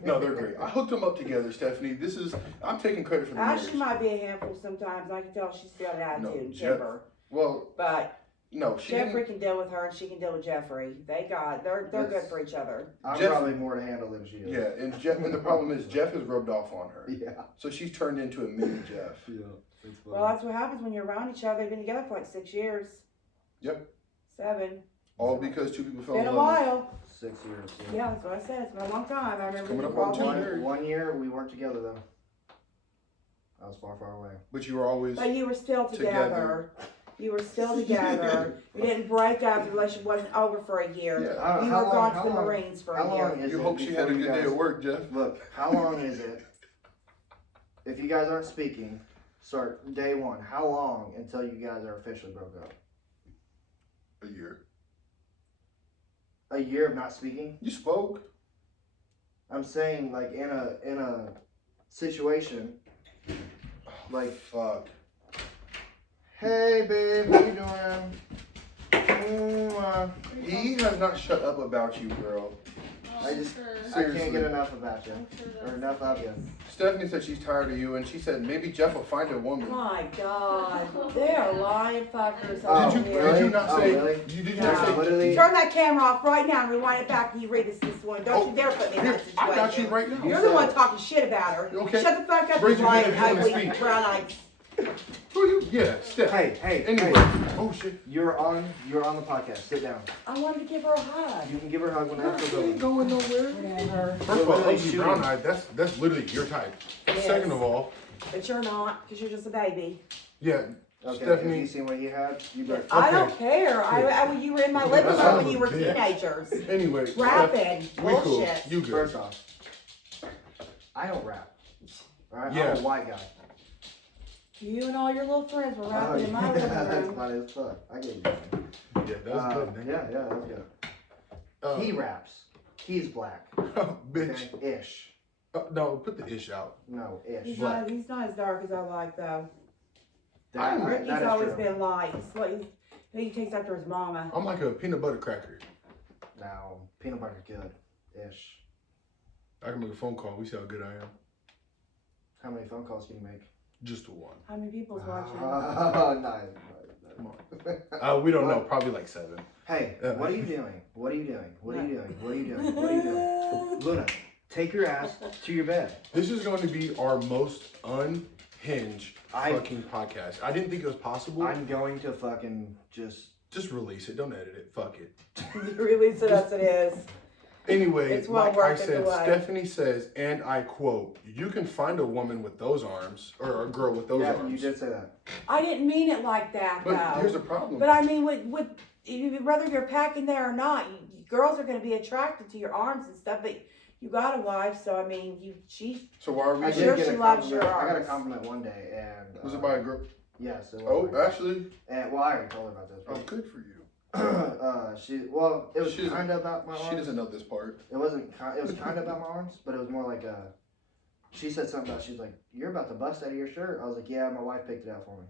No, they're great. I hooked them up together, Stephanie. I'm taking credit for the Ashley marriage. might be a handful sometimes. I can tell she's got an attitude and Jeff- temper. Well, But no, she Jeffrey didn't. can deal with her and she can deal with Jeffrey. They're good for each other. I'm Jeff- probably more to handle than she is. Yeah, and the problem is Jeff has rubbed off on her. Yeah. So she's turned into a mini Jeff. Yeah. It's funny. Well, that's what happens when you're around each other. They've been together for like 6 years. Yep. 7. All because two people fell Been in a love. while. 6 years. Yeah, that's what I said. It's been a long time. I remember coming you up were on all 2 young. years. One year we weren't together though. I was far, far away. But you were always But you were still Together. together. You were still together. You didn't break up. The relationship wasn't over for a year. Yeah. You How were long- gone to how the long- Marines for How a year. long is You it hope she had a before you good day guys- at work, Jeff. Look, how long is it? If you guys aren't speaking, start day one. How long until you guys are officially broke up? A year. A year of not speaking? You spoke. I'm saying like in a situation like, Fuck. hey babe, how you doing? He has not shut up about you, girl. I just- I Seriously. can't get enough about you. Or enough of you. Stephanie said she's tired of you, and she said maybe Jeff will find a woman. My God, they are lying fuckers. Oh, over Did you here. did you not Oh, say? really? Did you No. not say? Literally, Turn that camera off right now and rewind it back and you read this one. Don't Oh, you dare put me in Here, that situation. I got you right now. You're the one talking shit about her. Okay. Shut the fuck up, Raise you your hand lying, if you wanna ugly, speak. brown-eyed Who you? Yeah, Steph. Hey, Anyway. hey. Oh shit. You're on the podcast. Sit down. I wanted to give her a hug. You can give her a hug whenever She it's ain't over. going nowhere. Whatever. First of all, Literally ugly shooting. brown eyed. That's literally your type. Yes. Second of all, But you're not, because you're just a baby. yeah, Okay, Stephanie. if you seen what you had, you better. I Okay. don't care. You were in my living Son room of when a you were bitch. teenagers. Anyway, Steph, Rapping. we cool. Bullshit. You good? First off, I don't rap. Alright, Yeah. I'm a white guy. You and all your little friends were Oh, rapping in my living that's room. funny as fuck. I get you. Yeah, that was good, man. Yeah, that was good. He raps. He's black. Bitch. Okay? Ish. No, put the ish out. No, ish. He's Black. not as dark as I like, though. I'm- He's always been light. He takes after his mama. I'm like a peanut butter cracker. No, peanut butter good. Ish. I can make a phone call. We see how good I am. How many phone calls can you make? Just the one. How many people's watching? Nice. Come on. We don't know. Probably like 7. Hey, what are you doing? What are you doing? What are you doing? What are you doing? What are you doing? Luna, take your ass to your bed. This is going to be our most unhinged fucking podcast. I didn't think it was possible. I'm going to fucking Just release it. Don't edit it. Fuck it. Release it as it is. Anyway, It's well like I worth it said, away. Stephanie says, and I quote, "You can find a woman with those arms, or a girl with those Yeah, arms." you did say that. I didn't mean it like that, But though. here's the problem. But I mean, with whether you're packing there or not, girls are going to be attracted to your arms and stuff. But you got a wife, so I mean, So why are we? I sure did get she a loves your compliment. I got a arms. compliment one day, and Was it by a girl? Yes. It was Oh, by a girl. actually, And well, I already told her about this. oh, But, good for you. it was She doesn't- kind of about my arms. She doesn't know this part. It wasn't. It was kind of about my arms, but it was more like she said something about. She's like, "You're about to bust out of your shirt." I was like, "Yeah, my wife picked it out for me."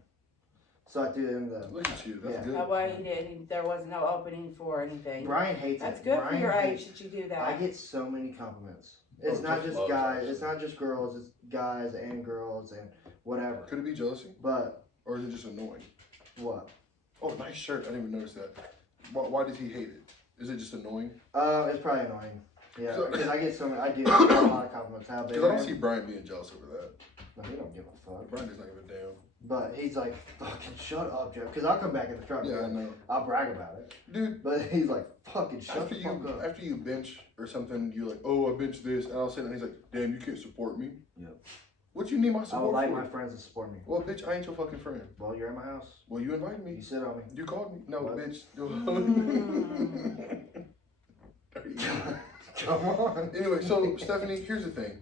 So I threw it in the. Look at you. That's Yeah. good. that way he didn't. There was no opening for anything. Brian hates That's it. good Brian for your hates- age that you do that. I get so many compliments. It's Oh, not just just love, guys. actually. It's not just girls. It's guys and girls and whatever. Could it be jealousy, But or is it just annoying? what? Oh, nice shirt. I didn't even notice that. Why does he hate it? Is it just annoying? It's probably annoying. Yeah, So- because I get so many. I do get a lot of compliments. How big? Because I I don't am. see Brian being jealous over that. No, he don't give a fuck. Brian does not give a damn. But he's like, fucking shut up, Jeff. Because I'll come back in the truck. Yeah, I and know. I'll brag about it. Dude, But he's like, fucking shut after the fuck up. you bench or something, you're like, oh, I bench this, and I'll sit and he's like, damn, you can't support me. Yep. What you need my I would support like for? my friends to support me. Well, bitch, I ain't your fucking friend. Well, you're at my house. Well, you invited me. You sit on me. You called me. No, What? bitch. Mm. There you go. Come on. Anyway, so Stephanie, here's the thing.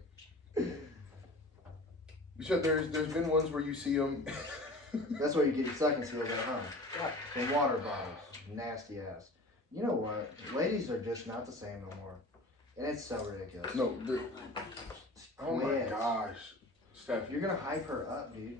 You said there's been ones where you see them. That's where you get your sucking skills at home. What? And water bottles. Nasty ass. You know what? Ladies are just not the same no more. And it's so ridiculous. No, oh my Quit. gosh, Steph, You're gonna hype her up, dude.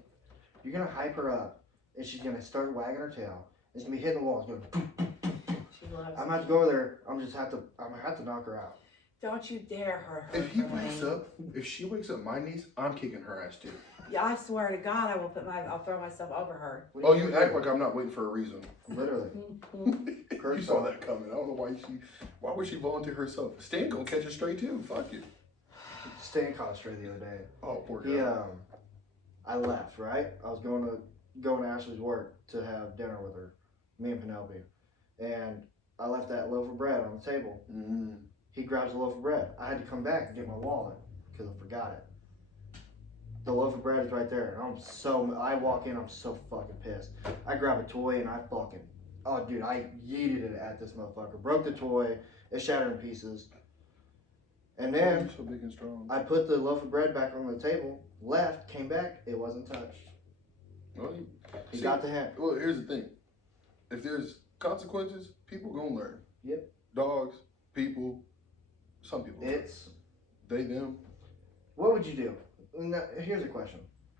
You're gonna hype her up, and she's gonna start wagging her tail. It's gonna be hitting the wall. It's going. Boom, boom, boom, boom. She loves I'm gonna have to go over there. I'm gonna have to knock her out. Don't you dare hurt her. if he for me. wakes up, if she wakes up my niece, I'm kicking her ass too. Yeah, I swear to God, I'll throw myself over her. What Oh, do you act like I'm not waiting for a reason. Literally. You saw that coming. I don't know why would she volunteer herself? Stan gonna catch her straight too. Fuck it. Stan caught straight the other day. Oh, poor guy. He I left, right? I was going to Ashley's work to have dinner with her, me and Penelope. And I left that loaf of bread on the table. Mm. He grabs the loaf of bread. I had to come back and get my wallet because I forgot it. The loaf of bread is right there. And I walk in, I'm so fucking pissed. I grab a toy and I yeeted it at this motherfucker. Broke the toy, it shattered in pieces. And then so big and strong. I put the loaf of bread back on the table, left, came back, it wasn't touched. Well, He see, got the hint. Well, here's the thing. If there's consequences, people gonna learn. Yep. Dogs, people, some people. They, them. What would you do? Now, here's a question.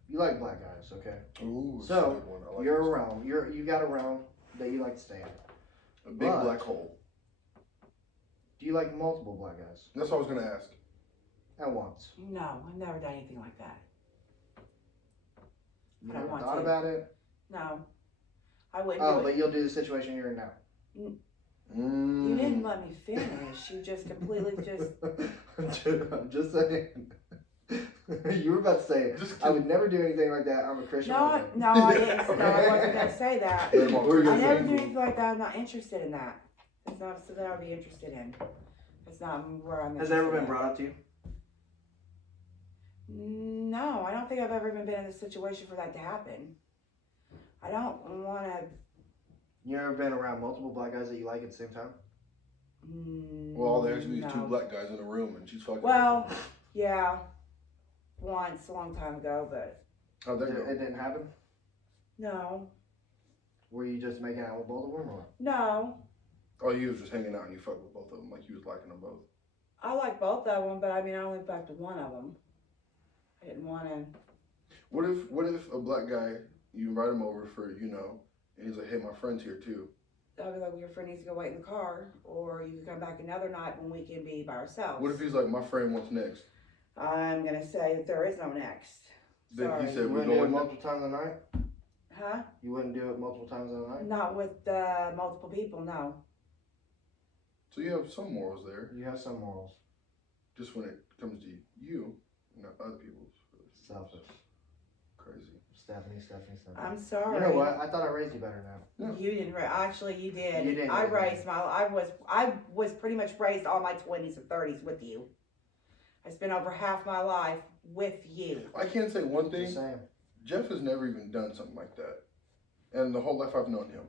You like black guys, okay? Ooh, that's a So, good one. I like You're this. around. You got a realm that you like to stay in. A big but- black hole. Do you like multiple black guys? That's what I was gonna ask. At once. No, I've never done anything like that. You I don't never want thought to. about it? No. I wouldn't Oh, do it. but you'll do the situation you're in now. You didn't let me finish. You just completely just. I'm just saying. You were about to say, Just I would never do anything like that. I'm a Christian. No, no, I didn't. No, I wasn't gonna say that. Let him off. What were you I gonna never say? do anything like that. I'm not interested in that. It's not something I would be interested in. It's not where I'm. Has that ever been interested brought up to you? in. No, I don't think I've ever even been in a situation for that to happen. I don't want to. You ever been around multiple black guys that you like at the same time? Well, all there is these no. two black guys in a room, and she's fucking. Well, yeah, once a long time ago, but How'd that go? It didn't happen? no, Were you just making out with both of them? Or? no. Oh, you was just hanging out and you fucked with both of them, like you was liking them both. I like both of them, but I mean, I only fucked one of them. I didn't want to. What if a black guy, you invite him over for, and he's like, hey, my friend's here too. I'd be like, well, your friend needs to go wait in the car, or you can come back another night when we can be by ourselves. What if he's like, my friend wants next? I'm gonna say that there is no next. Then Sorry. he said, You we're wouldn't do it going. multiple times a night? Huh? You wouldn't do it multiple times a night? Not with multiple people, no. So you have some morals there, You have some morals. just when it comes to you, not other people's. Selfish. Crazy. Stephanie. I'm sorry. You know what? I thought I raised you better now. Yeah. You didn't. Actually, you did. You didn't I raise raised my. I was pretty much raised all my 20s and 30s with you. I spent over half my life with you. I can't say one thing. Just saying. Jeff has never even done something like that. And the whole life I've known him.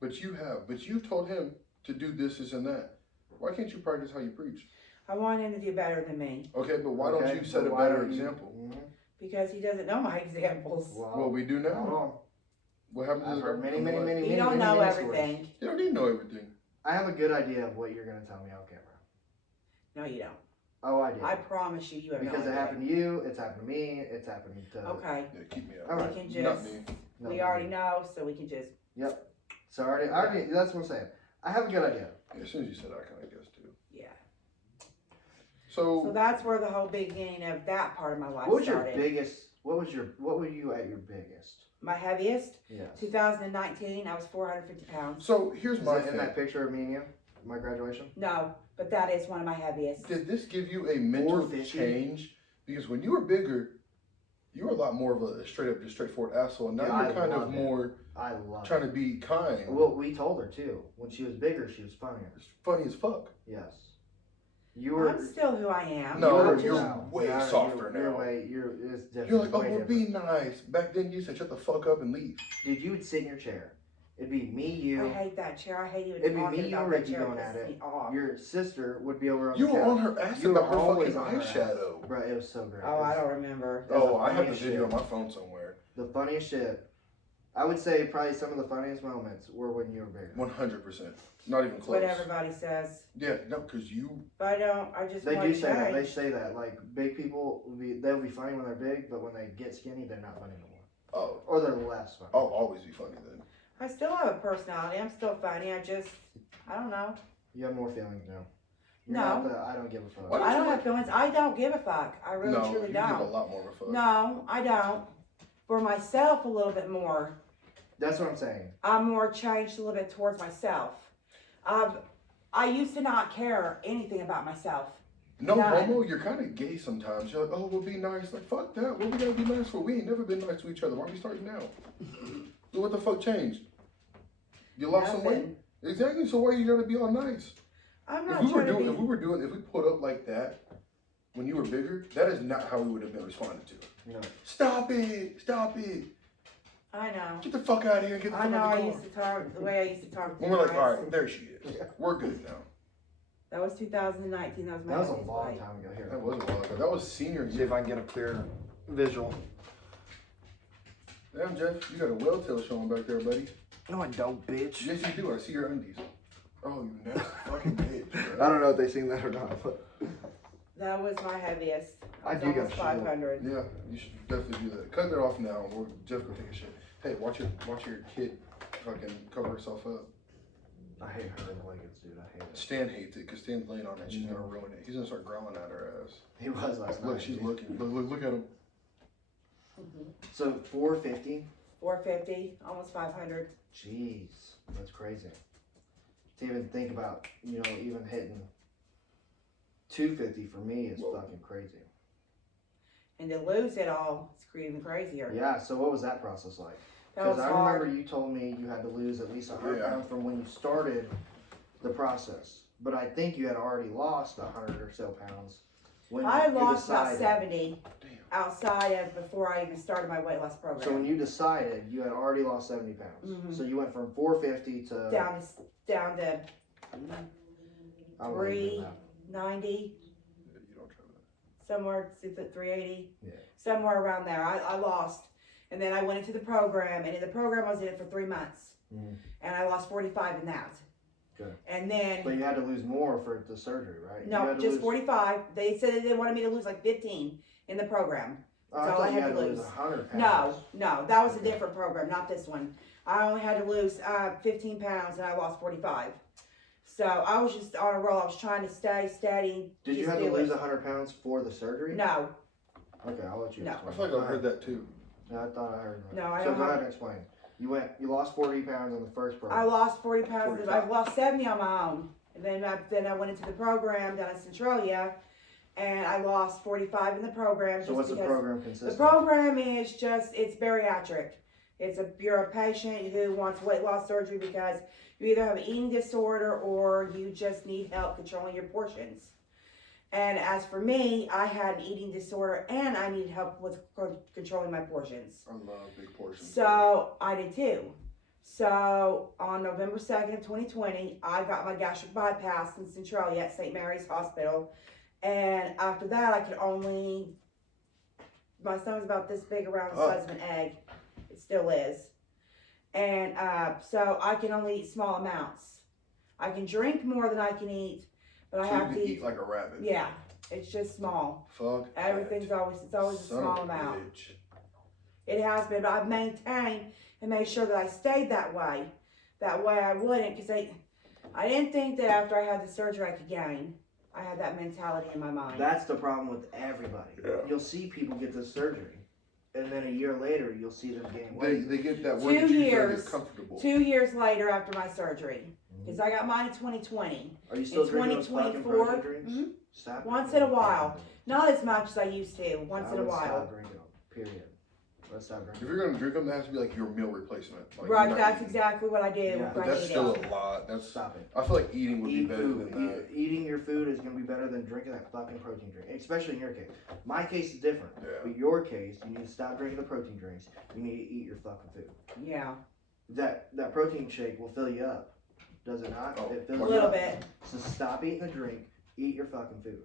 But you have. But you've told him to do this and that. Why can't you practice how you preach? I want him to do better than me Okay, but why don't you set a but why better don't you- example? Mhm. because he doesn't know my examples. Well, we do hold now. on. What happens I've is heard many I'm like, You don't know stories. everything. You don't need to know everything. I have a good idea of what you're going to tell me on camera. No, you don't. Oh, I did. I promise you, you have Because no it idea. happened to you, it's happened to me, it's happened to... Okay. Yeah, keep me out. All right. We can Not just. me. No, We no, already no. know, so we can just. So I already, that's what I'm saying. I have a good idea. Yeah, as soon as you said I kind of guessed too. Yeah. So So that's where the whole beginning of that part of my life What was started. what were you at your biggest? My heaviest, Yes. 2019, I was 450 pounds. So here's Is my it in thing. that picture of me and you? My graduation? No, but that is one of my heaviest. Did this give you a mental 450? change? Because when you were bigger, you were a lot more of a just straightforward asshole. And now Yeah, you're kind of loved it. more I love trying it. to be kind. Well, we told her too. When she was bigger, she was funnier. It's funny as fuck. Yes. You were... I'm still who I am. No, I'm you're just- way softer now. It's different. You're like, oh, way well, different. be nice. Back then, you said, shut the fuck up and leave. Dude, you would sit in your chair. It'd be me, I you. hate that chair. I hate even It'd be talking me, you, about and that Ricky chair. going It at pisses it. me off. Your sister would be over on You the were couch. on her ass You about were her always fucking on her ass. eyeshadow. Bro, it was so great. Oh, I don't remember. That's Oh, the I have the funniest video shit. on my phone somewhere. The funniest shit. I would say probably some of the funniest moments were when you were bigger. 100%. Not even That's close. what everybody says. Yeah, no, because you. But I don't. I just They want do to say that. They change. say that. Like, big people, they'll be funny when they're big, but when they get skinny, they're not funny no more. Oh, Or they're less funny. I'll always be funny then. I still have a personality. I'm still funny. I don't know. You have more feelings now. You're No. not the, I don't give a fuck. What? I don't have feelings. I don't give a fuck. I really, no, truly you don't. give a lot more of a fuck. No, I don't. For myself, a little bit more. That's what I'm saying. I'm more changed a little bit towards myself. I used to not care anything about myself. No None. homo, you're kind of gay sometimes. You're like, oh, we'll be nice. Like, fuck that. What we gotta be nice for? We ain't never been nice to each other. Why are we starting now? So what the fuck changed? You lost some weight? Nothing. Exactly. So why are you gonna be all nice? I'm If not we were trying to doing, be. if we put up like that when you were bigger, that is not how we would have been responded to. No. Stop it! Stop it! I know. Get the fuck out of here and get the I fuck know. out I the car. used to talk the way I used to talk to When you we're like, guys. all right, there she is. We're good now. That was 2019. That was my That was a heaviest long weight. time ago. Here. That was a while ago. That was senior See year. if I can get a clear visual. Damn, Jeff, you got a whale tail showing back there, buddy. No, I don't, bitch. Yes, you do. I see your undies. Oh, you nasty fucking bitch. I don't know if they seen that or not, but That was my heaviest. I was do got almost shit. 500. Yeah, you should definitely do that. Cut that off now. Or Jeff go take a shit. Hey, watch your kid fucking cover herself up. I hate her leggings, dude. I hate it. Stan hates it because Stan's laying on it. She's gonna ruin it. He's gonna start growling at her ass. He was last night. Look, she's dude. looking. Look at him. So 450. 450, almost 500. Jeez, that's crazy. To even think about, even hitting 250 for me is Whoa. fucking crazy. And to lose it all, it's even crazier. Yeah, so what was that process like? That was Because I hard. remember you told me you had to lose at least 100 pounds from when you started the process. But I think you had already lost 100 or so pounds when I you lost about decided. 70 outside of before I even started my weight loss program. So when you decided, you had already lost 70 pounds. Mhm. So you went from 450 to down to I don't know if you did 390, Yeah, you don't try that. somewhere to 380, Yeah. somewhere around there. I lost, and then I went into the program, and in the program I was in it for 3 months, Mhm. and I lost 45 in that. Okay. And then But you had to lose more for the surgery, right? You no, had to just lose, 45. They said that they wanted me to lose like 15 in the program. I all thought I you had had to to lose lose. 100 No, pounds. no, that was a Okay. different program, not this one. I only had to lose 15 pounds, and I lost 45. So I was just on a roll. I was trying to stay steady. Did you just have to do lose it. 100 pounds for the surgery? No, Okay, I'll let you No. explain. I feel like I heard that too. Yeah, I thought I heard that. No, I So don't go have- ahead and explain. You lost 40 pounds in the first I program. lost 40 pounds. 45. I've lost 70 on my own. And then I went into the program down in Centralia, and I lost 45 in the program. So what's the because program consist The of? program is it's bariatric. You're a patient who wants weight loss surgery because you either have an eating disorder or you just need help controlling your portions. And as for me, I had an eating disorder and I needed help with controlling my portions. I love big portions. So I did too. So on November 2nd of 2020, I got my gastric bypass in Centralia at St. Mary's Hospital. And after that, my stomach's about this big around the size of an egg. It still is. And so I can only eat small amounts. I can drink more than I can eat, but I So have you to can eat. eat like a rabbit. Yeah, it's just small. Fuck. Everything's that. always a Son small of a amount. bitch. It has been, but I've maintained and made sure that I stayed that way. That way I wouldn't, because I didn't think that after I had the surgery I could gain. I had that mentality in my mind. That's the problem with everybody. Yeah. You'll see people get this surgery, and then a year later, you'll see them gain weight. They get that 2 word that you years. get comfortable. 2 years later after my surgery, because I got mine in 2020. Are you still in drinking those fucking 2024, protein drinks? mhm. Stop Once drinking in a them. while. Not as much as I used to. Once I in a would while. Stop drinking them. Period. Let's stop drinking. If you're gonna drink them, that has to be like your meal replacement. Like, Right, you're not that's eating. exactly what I do. Yeah, if But I that's need still it. a lot. That's. Stop it. I feel like eating would be Eat better food. than that. Eating your food is going to be better than drinking that fucking protein drink, especially in your case. My case is different. Yeah. But your case, you need to stop drinking the protein drinks. You need to eat your fucking food. Yeah, That protein shake will fill you up. Does it not? Oh, It a fills you little up. bit. So stop eating the drink. Eat your fucking food.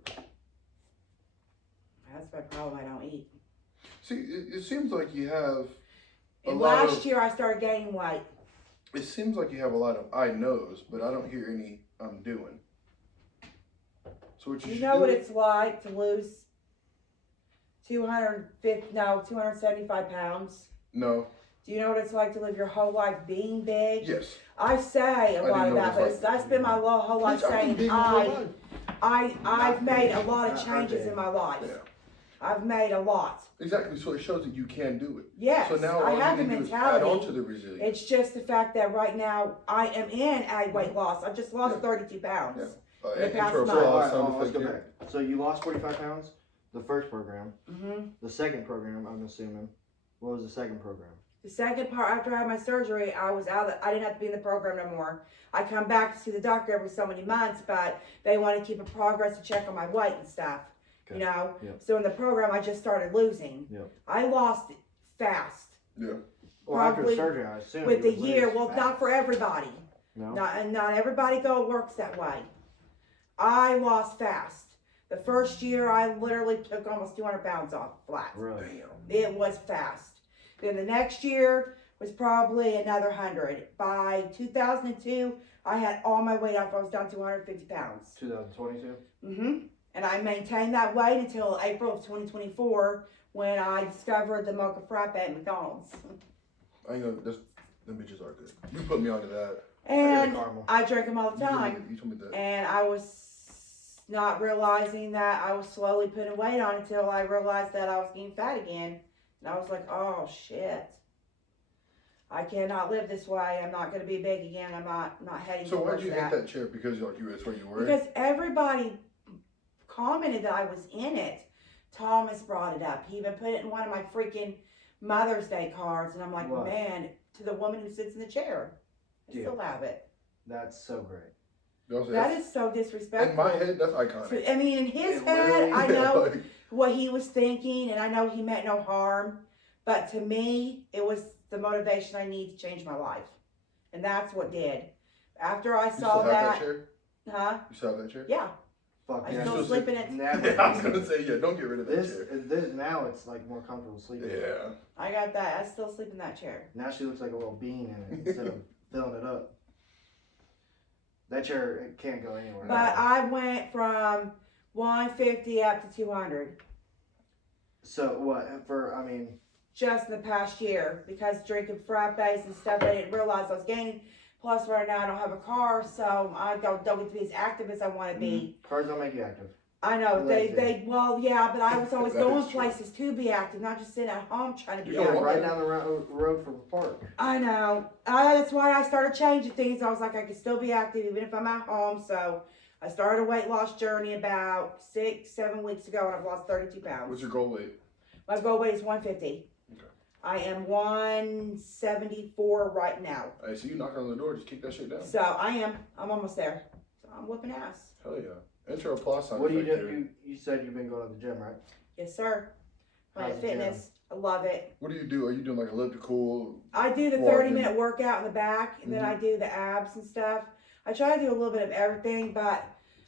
That's my problem. I don't eat. See, it seems like you have. And lot last of- year I started gaining weight. It seems like you have a lot of I knows, but I don't hear any I'm doing. So what you You should know do? what it's like to lose 275 pounds? No. Do you know what it's like to live your whole life being big? Yes. I say a I lot do of know that, what but it's like. I spend my whole life Bitch, I've been saying big my whole life. I've made a lot of Not changes big. in my life. Yeah. I've made a lot. Exactly. So it shows that you can do it. Yes, So now I all have you the can do is add on to mentality. the resilience. It's just the fact that right now I am in a weight loss. I've just lost Yeah. 32 pounds. Yeah. the past Intro month. for Alright, sound let's effect go here. back. So you lost 45 pounds? The first program. hmm The second program, I'm assuming. What was the second program? The second part, after I had my surgery, I was out. I didn't have to be in the program no more. I come back to see the doctor every so many months, but they want to keep a progress to check on my weight and stuff. Okay. You know. Yep. So in the program, I just started losing. Yep. I lost fast Yeah. Well, after Probably the surgery, I assume. with you the would year. lose Well, fat. not for everybody. No. Not everybody works that way. I lost fast. The first year, I literally took almost 200 pounds off flat. Really? It was fast. Then the next year was probably another 100. By 2002, I had all my weight off. I was down to 150 pounds. 2022? And I maintained that weight until April of 2024 when I discovered the mocha frappe at McDonald's. I ain't gonna. Them bitches are good. You put me onto that. And caramel. I drank them all the You told me- time. You told me that. And I was not realizing that I was slowly putting weight on until I realized that I was getting fat again. And I was like, oh shit. I cannot live this way. I'm not going to be big again. I'm not heading So why'd towards you that. hate that chair? Because like that's where you were. Because everybody commented that I was in it Thomas brought it up. He even put it in one of my freaking Mother's Day cards, and I'm like, What? man, to the woman who sits in the chair. I Dude. still have it. That's so great. That is so disrespectful. In my head, that's iconic. So, I mean, in his It head, really I is. know Like, what he was thinking, and I know he meant no harm. But to me, it was the motivation I need to change my life, and that's what did. After I you saw still have that that, chair? huh? You still have that chair? Yeah, Fuck I yeah. still sleep in it. Never. Yeah, I was gonna say, yeah, don't get rid of that This, chair. this now it's like more comfortable sleeping. Yeah. I got that. I still sleep in that chair. Now she looks like a little bean in it instead of filling it up. That chair it can't go anywhere. But I went from 150 up to 200 So what for? I mean, just in the past year because drinking frappes and stuff. I didn't realize I was gaining. Plus, right now I don't have a car, so I don't get to be as active as I want to be. cars don't make you active. I know Lazy. well, yeah, but I was always That going is true. places to be active, not just sitting at home trying to be You know Yeah, what? active. right down the road from the park. I know. That's why I started changing things. I was like, I can still be active even if I'm at home. So I started a weight loss journey about 6-7 weeks ago, and I've lost 32 pounds. What's your goal weight? My goal weight is 150. Okay. I am 174 right now. Hey, see you knocking on the door, just kick that shit down. So I'm almost there. So I'm whooping ass. Hell yeah. Enter a plus sign. What do you effect do? here. You said you've been going to the gym, right? Yes, sir. How's Planet the gym? Fitness. I love it. What do you do? Are you doing like elliptical? I do the Walking. 30-minute workout in the back, and then I do the abs and stuff. I try to do a little bit of everything, but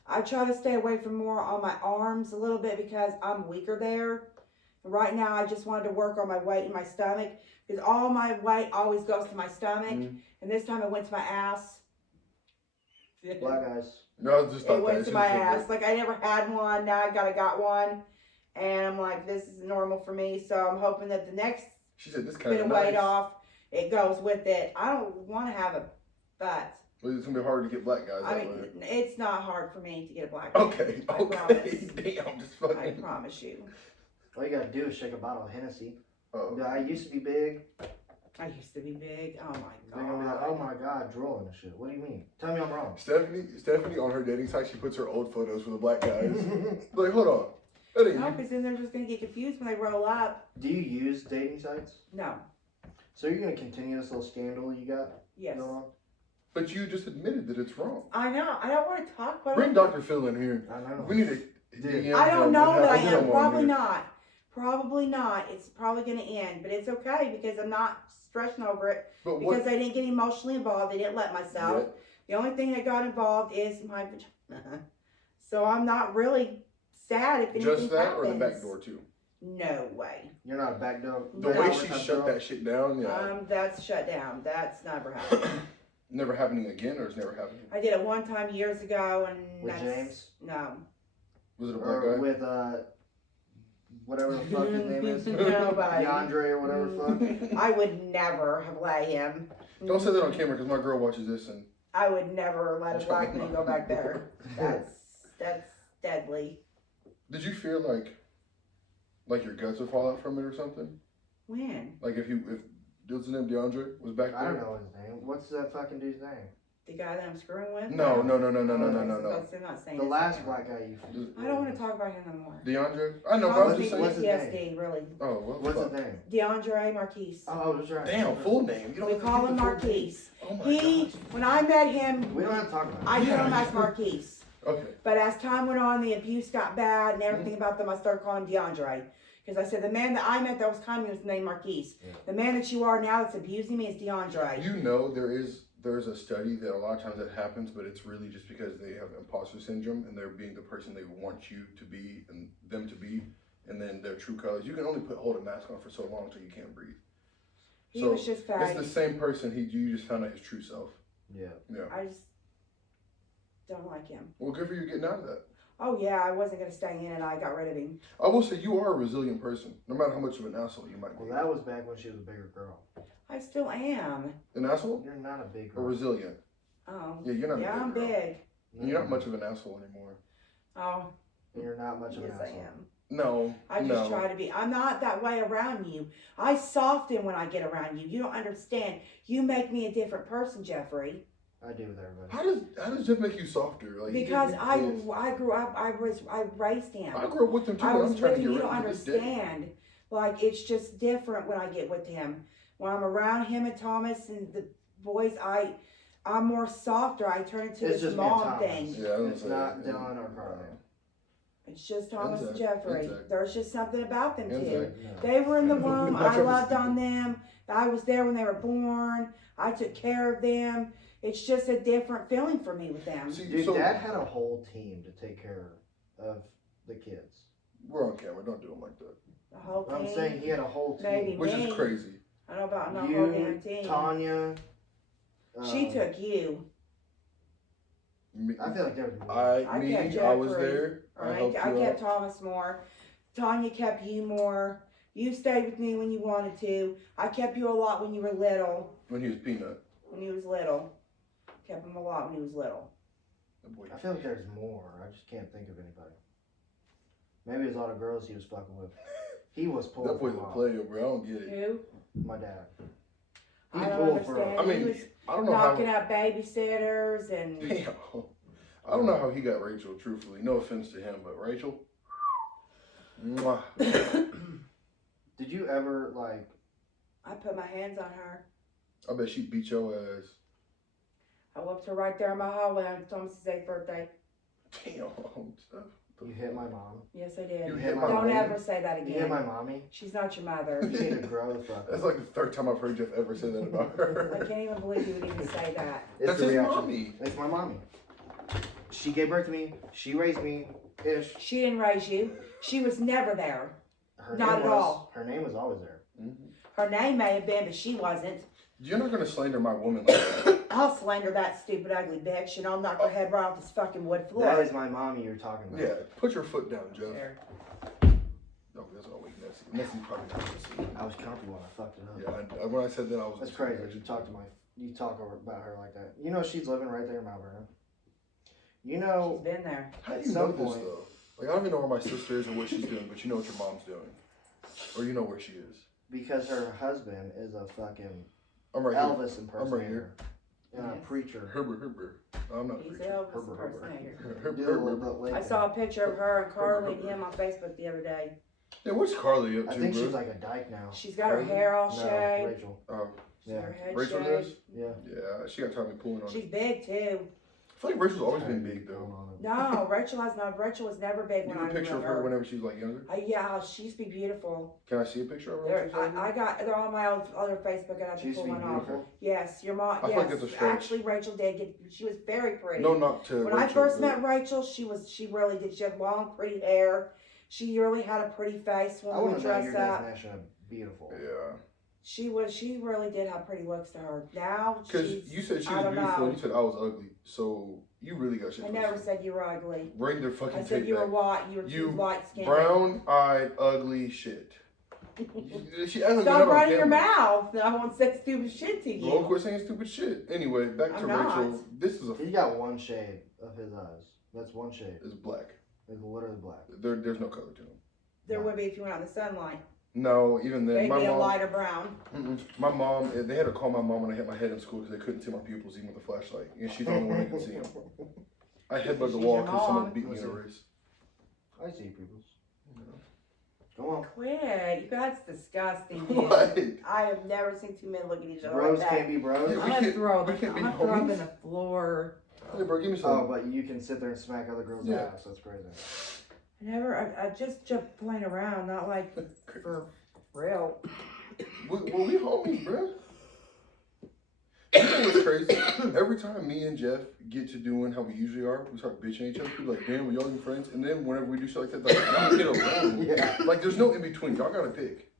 I try to stay away from more on my arms a little bit because I'm weaker there. Right now, I just wanted to work on my weight in my stomach because all my weight always goes to my stomach, and this time it went to my ass. Black guys. No, I was just thought It went that. to my ass. Like I never had one. Now I got one, and I'm like, this is normal for me. So I'm hoping that the next She said this kind bit of of weight nice. off, it goes with it. I don't want to have a butt. Well, it's gonna be harder to get black guys I that mean, way. it's not hard for me to get a black. Okay, I okay. promise. Damn, just I fucking. promise you. All you gotta do is shake a bottle of Hennessy. Oh. Yeah, I used to be big. I used to be big. Oh my They're gonna be like, god. oh my god, drooling and shit. What do you mean? Tell me I'm wrong. Stephanie on her dating site, she puts her old photos for the black guys. Like, hold on. That ain't No, you. because then they're just gonna get confused when they roll up. Do you use dating sites? No. So you're gonna continue this little scandal you got Yes. going on? But you just admitted that it's wrong. I know. I don't want to talk about Bring it. Dr. Phil in here. I know. We need to. Dude. DM I don't him know and that I have him am. on Probably here. not. Probably not. It's probably gonna end, but it's okay because I'm not stressing over it But because what? I didn't get emotionally involved. I didn't let myself. The only thing that got involved is my vagina. So I'm not really sad if anything Just that happens. or the back door too? No way. You're not a back door. The No. way she shut that shit down, yeah. That's shut down. That's never happened. Never happening again, or it's never happening? I did it one time years ago, and With that's, James? No. Was it a black Or guy? with whatever the fuck his name is. Nobody. DeAndre or whatever the fuck. I would never have let him. Don't say that on camera because my girl watches this and. I would never let a black man go back there. That's deadly. Did you feel like your guts would fall out from it or something? When? Like if dude's name DeAndre was back there? I don't know his name. What's that fucking dude's name? The guy that I'm screwing with? No. I'm not saying The his last name. black guy you. I don't want to talk about him no more. DeAndre? I know, but I'm Causes just me saying. What's his PTSD, really. Oh, well, What's fuck. his name? DeAndre Marquise. Oh, that's right. Damn, full name. You don't We have to call give him the full name. Marquise. Oh my He, god. when I met him, We don't have to talk about it. I knew him Yeah. as Marquise. Okay. But as time went on, the abuse got bad and everything about them, I started calling him DeAndre. Because I said, the man that I met that was kind of me was named Marquise. Yeah. The man that you are now that's abusing me is DeAndre. You know there's a study that a lot of times that happens, but it's really just because they have imposter syndrome and they're being the person they want you to be and them to be, and then their true colors. You can only hold a mask on for so long until you can't breathe. He So, was just It's fake. the same person. You just found out his true self. Yeah. Yeah. I just don't like him. Well, good for you getting out of that. Oh yeah, I wasn't gonna stay in and I got rid of him. I will say you are a resilient person, no matter how much of an asshole you might be. Well, that was back when she was a bigger girl. I still am. An asshole You're not a big or girl. resilient? Oh. Yeah, you're not. Yeah, a I'm big girl. big. And you're not much of an asshole anymore. Oh, And you're not much of an yes I asshole. am. No. I just no. try to be. I'm not that way around you. I soften when I get around you. You don't understand. You make me a different person, Jeffrey. I do with everybody. How does Jeff make you softer? Like Because he I is. grew up, I raised him. I grew up with him too. I But was I'm trying with to him. get You don't ready for this day. understand. Like, it's just different when I get with him. When I'm around him and Thomas and the boys, I'm more softer. I turn into It's this just me and mom Thomas. thing. Yeah, It's not Dylan or Carly. It's just Thomas and Zach. Jeffrey. And Zach. There's just something about them And two. Zach. No. They were in the womb. Not I Travis loved either. on them. I was there when they were born. I took care of them. It's just a different feeling for me with them. See, Dude, so Dad had a whole team to take care of the kids. we're on camera. Don't do him like that. The whole team. I'm saying he had a whole team. Maybe Which me. is crazy. I don't know about no whole You, damn team. Tanya. She took you. Me, I feel like there was more. I kept I was Jeffrey. there. I helped I you kept out. Thomas more. Tanya kept you more. You stayed with me when you wanted to. I kept you a lot when you were little. When he was Peanut. When he was little. Kept him a lot when he was little. That boy. I feel like there's more. I just can't think of anybody. Maybe it was all the girls he was fucking with. He was pulling That boy's for a mom. player, bro. I don't get it. Who? My dad. He I don't pulled for understand. I mean, he was I don't know knocking how. up babysitters and Damn. I don't know how he got Rachel. Truthfully, no offense to him, but Rachel. Mwah. Did you ever like? I put my hands on her. I bet she beat your ass. I whooped her right there in my hallway on Thomas's 8th birthday. Damn. Steph. You hit my mom. Yes, I did. You hit my Don't mommy? ever say that You again. hit my mommy. She's not your mother. You need to grow the fuck That's up. like the third time I've heard Jeff ever say that about I her. can't even believe you would even say that. It's That's the his reaction. mommy. It's my mommy. She gave birth to me. She raised me. Ish. She didn't raise you. She was never there. Her Not name at was, all. Her name was always there. Her name may have been, but she wasn't. You're not gonna slander my woman like that. I'll slander that stupid, ugly bitch, and I'll knock her head right off this fucking wood floor. That is my mommy you're talking about. Yeah, put your foot down, Jeff. There. No, that's always Nessie. Nessie's probably not gonna see it. I was comfortable when I fucked it up. Yeah, when I said that, I was. That's crazy. You talk about her like that. You know she's living right there in Mount Vernon. You know, She's been there. How do at you know some this point- though? Like I don't even know where my sister is or what she's doing, but you know what your mom's doing, or you know where she is. because her husband is a fucking I'm right here. Elvis impersonator. And a Yes. preacher. Herbert. I'm not a He's preacher. Elvis Herbert. impersonator. Do a little Herbert. bit like I that. saw a picture of her and Carly and him on Facebook the other day. Yeah, what's Carly up I to, think bro? she's like a dyke now. She's got her Carly? hair all No, shaved. Rachel. She's Yeah. got her head Rachel shaved. does? Yeah. Yeah, she got tired of me pulling on She's it. big too. I feel like Rachel's always been big though. No, Rachel was never big You when have I a picture of knew her whenever she was like younger? Yeah, she used to be beautiful. Can I see a picture of her? when They're, she's younger? they're on my other Facebook. I have to She's pull one off. beautiful. Yes, your mom. I feel Yes, like that's a stretch. actually, Rachel did get. She was very pretty. No, not to When Rachel, I first but- met Rachel, she really did. She had long, pretty hair. She really had a pretty face I when we want would to know dress your up. definition of beautiful. Yeah. She really did have pretty looks to her. Now Because she's. you said she I was don't beautiful know. and you said I was ugly. So you really got shit. I never twisted. said you were ugly. Bring their fucking I said tape you were back. white. You were You too light skinned. Brown-eyed, ugly shit. She acting Stop like running your mouth. I won't say stupid shit to you. Well, quit saying stupid shit. Anyway, back to I'm not. Rachel. This is He's got one shade of his eyes. That's one shade. is black. It's literally black. There's no color to him. There would be if you went out in the sunlight. No, even then, Maybe my a mom. lighter brown. My mom. They had to call my mom when I hit my head in school because they couldn't see my pupils even with a flashlight, and she's the only one that can see them. I headbutted the She's wall your because someone mom. beat me in a race. I see people. Go on. Quit. That's disgusting, dude. What? I have never seen two men look at each other Bros like that. can't be bros. Yeah. I'm We gonna can't- throw we them. can't be I'm gonna throw them homies. in the floor. Hey, bro, give me Oh, some. but you can sit there and smack other girls' Yeah. ass. That's crazy. I just playing around, not like for real. We homies, bro. You know what's crazy? Every time me and Jeff get to doing how we usually are, we start bitching at each other. People like, damn, we y'all even friends? And then whenever we do shit like that, like, y'all get around. Yeah. Like, there's no in between. Y'all gotta pick.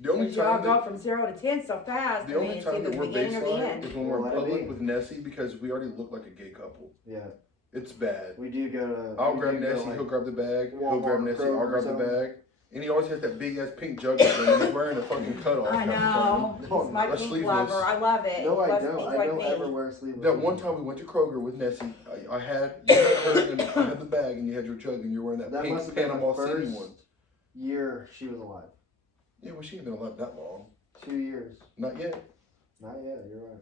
The only Y'all time go that, from 0 to 10 so fast. the I mean, only it's time either that the we're beginning or the baseline end. is when we're in Let it public be. with Nessie because we already look like a gay couple. Yeah. It's bad. We do go to. I'll we grab do go, Nessie, like, he'll grab the bag. He'll Walmart, grab Nessie, I'll Kroger, grab the something. bag. And he always has that big ass pink jug with him and he's wearing a fucking cutoff. I know. No, He's my that's pink sleeveless. lover. I love it. No, He I loves don't. pink I like don't me. ever wear sleeveless. That one time we went to Kroger with Nessie, I had you had her and I had the bag and you had your jug and you're wearing that, That must pink have been Panama the City first one. year she was alive. Yeah, well she ain't been alive that long. 2 years. Not yet. Not yet. You're right.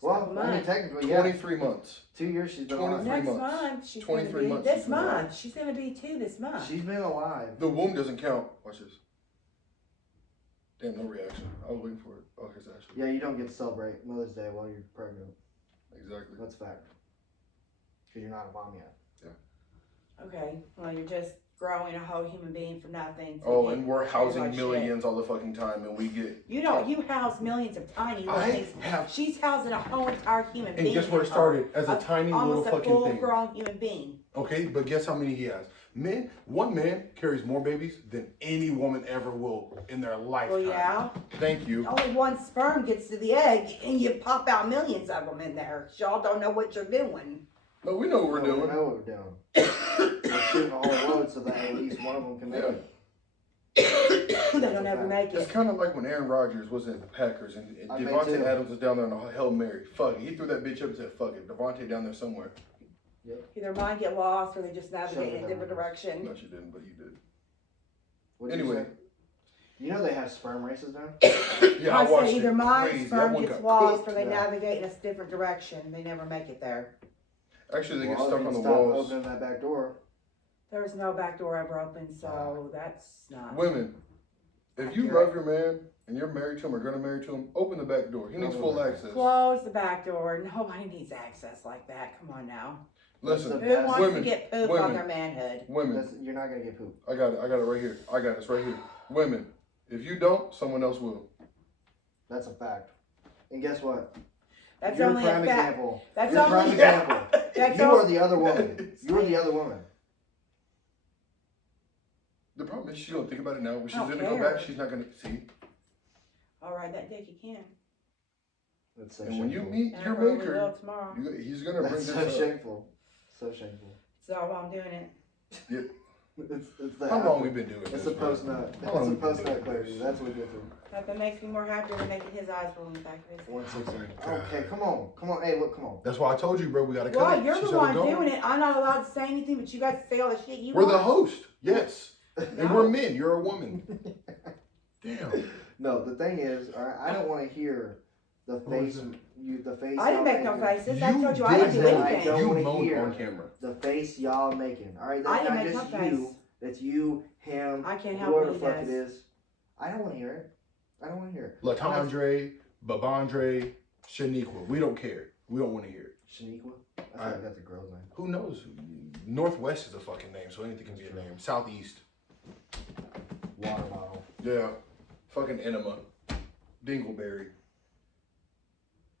Well, a I mean, month. technically, yeah. 23 months. 2 years she's been 23 alive. Next months. month, she's 23 gonna be, months this she's been alive. month, she's gonna be 2 this month. She's been alive. The womb doesn't count. Watch this. Damn, no reaction. I was waiting for it. Oh, here's Ashley. Yeah, you don't get to celebrate Mother's Day while you're pregnant. Exactly. That's a fact. Because you're not a mom yet. Okay, well, you're just growing a whole human being for nothing. to Oh, get and we're treated housing like shit. millions all the fucking time, and we get. You don't, you house millions of tiny little I things. have. She's housing a whole entire human being. And guess where it in her. started? As a tiny little Almost a fucking full thing. grown human being. Okay, but guess how many he has? Men, one man carries more babies than any woman ever will in their lifetime. Well, yeah. Thank you. Only one sperm gets to the egg, and you pop out millions of them in there. Y'all don't know what you're doing. No, we know what we're We doing. know what we're doing. We're shooting a whole load so that at least one of them can make it. They don't ever make It's it. kind of like when Aaron Rodgers was at the Packers and I bet Devontae too. Adams was down there on a Hail Mary. Fuck it. He threw that bitch up and said, fuck it. Devontae down there somewhere. Either mine get lost or they just navigate in a Shut different it down. direction. No, she didn't, but he did. What did you Anyway. say? You know they have sperm races now? Yeah, I I watched say either it. my Crazy. That sperm one gets got lost cooked. or they Yeah. navigate in a different direction. They never make it there. Actually, they get Well, stuck if on you the stop walls. opening that back door. There's no back door ever open, so that's not. Women, if you accurate. love your man and you're married to him or gonna marry to him, open the back door. He needs Open full the back. access. Close the back door. Nobody needs access like that. Come on now. Listen, The Who best- wants women, to get poop women. on their manhood? women, That's, you're not going to get poop. I got it right here. I got this right here. Women, if you don't, someone else will. That's a fact. And guess what? That's You're only a prime a fact. example. That's You're a prime only. example. That's You all- are the other woman. You are the other woman. The problem is she don't think about it now. When she's I don't gonna go care. back, she's not gonna see. All right, that dick you can. That's so And when you shameful. meet And I your probably maker, will tomorrow. he's gonna bring That's this so up. shameful. So shameful. So I'm doing it. It's the How long we been doing It's this? a bro? post nut. How long It's a we been post doing nut clarity. this? That's what we get through. Nothing makes me more happier than making his eyes roll in the back of his head. 160. Okay, come on. Come on. Hey, look, come on. That's why I told you, bro. We gotta cut Well, it. you're She the said one go. doing it. I'm not allowed to say anything, but you guys say all the shit you We're want. the host. Yes. And No. we're men. You're a woman. Damn. No, the thing is, all right, I don't want to hear the What was face. that? The face. I didn't y'all make no making. faces. I told you I didn't do did. I anything. don't You wanna moaned hear. on camera. The face y'all making. All right, I that's didn't not make no just face. you. That's you, him, I can't help whoever what the he fuck does. it is. I don't want to hear it. I don't want to hear it. Latondre, Babandre, Shaniqua. We don't care. We don't want to hear it. Shaniqua? I feel Alright. like that's a girl's name. Who knows? Northwest is a fucking name, so anything can be a name. Southeast. Water bottle. Yeah. Fucking enema. Dingleberry.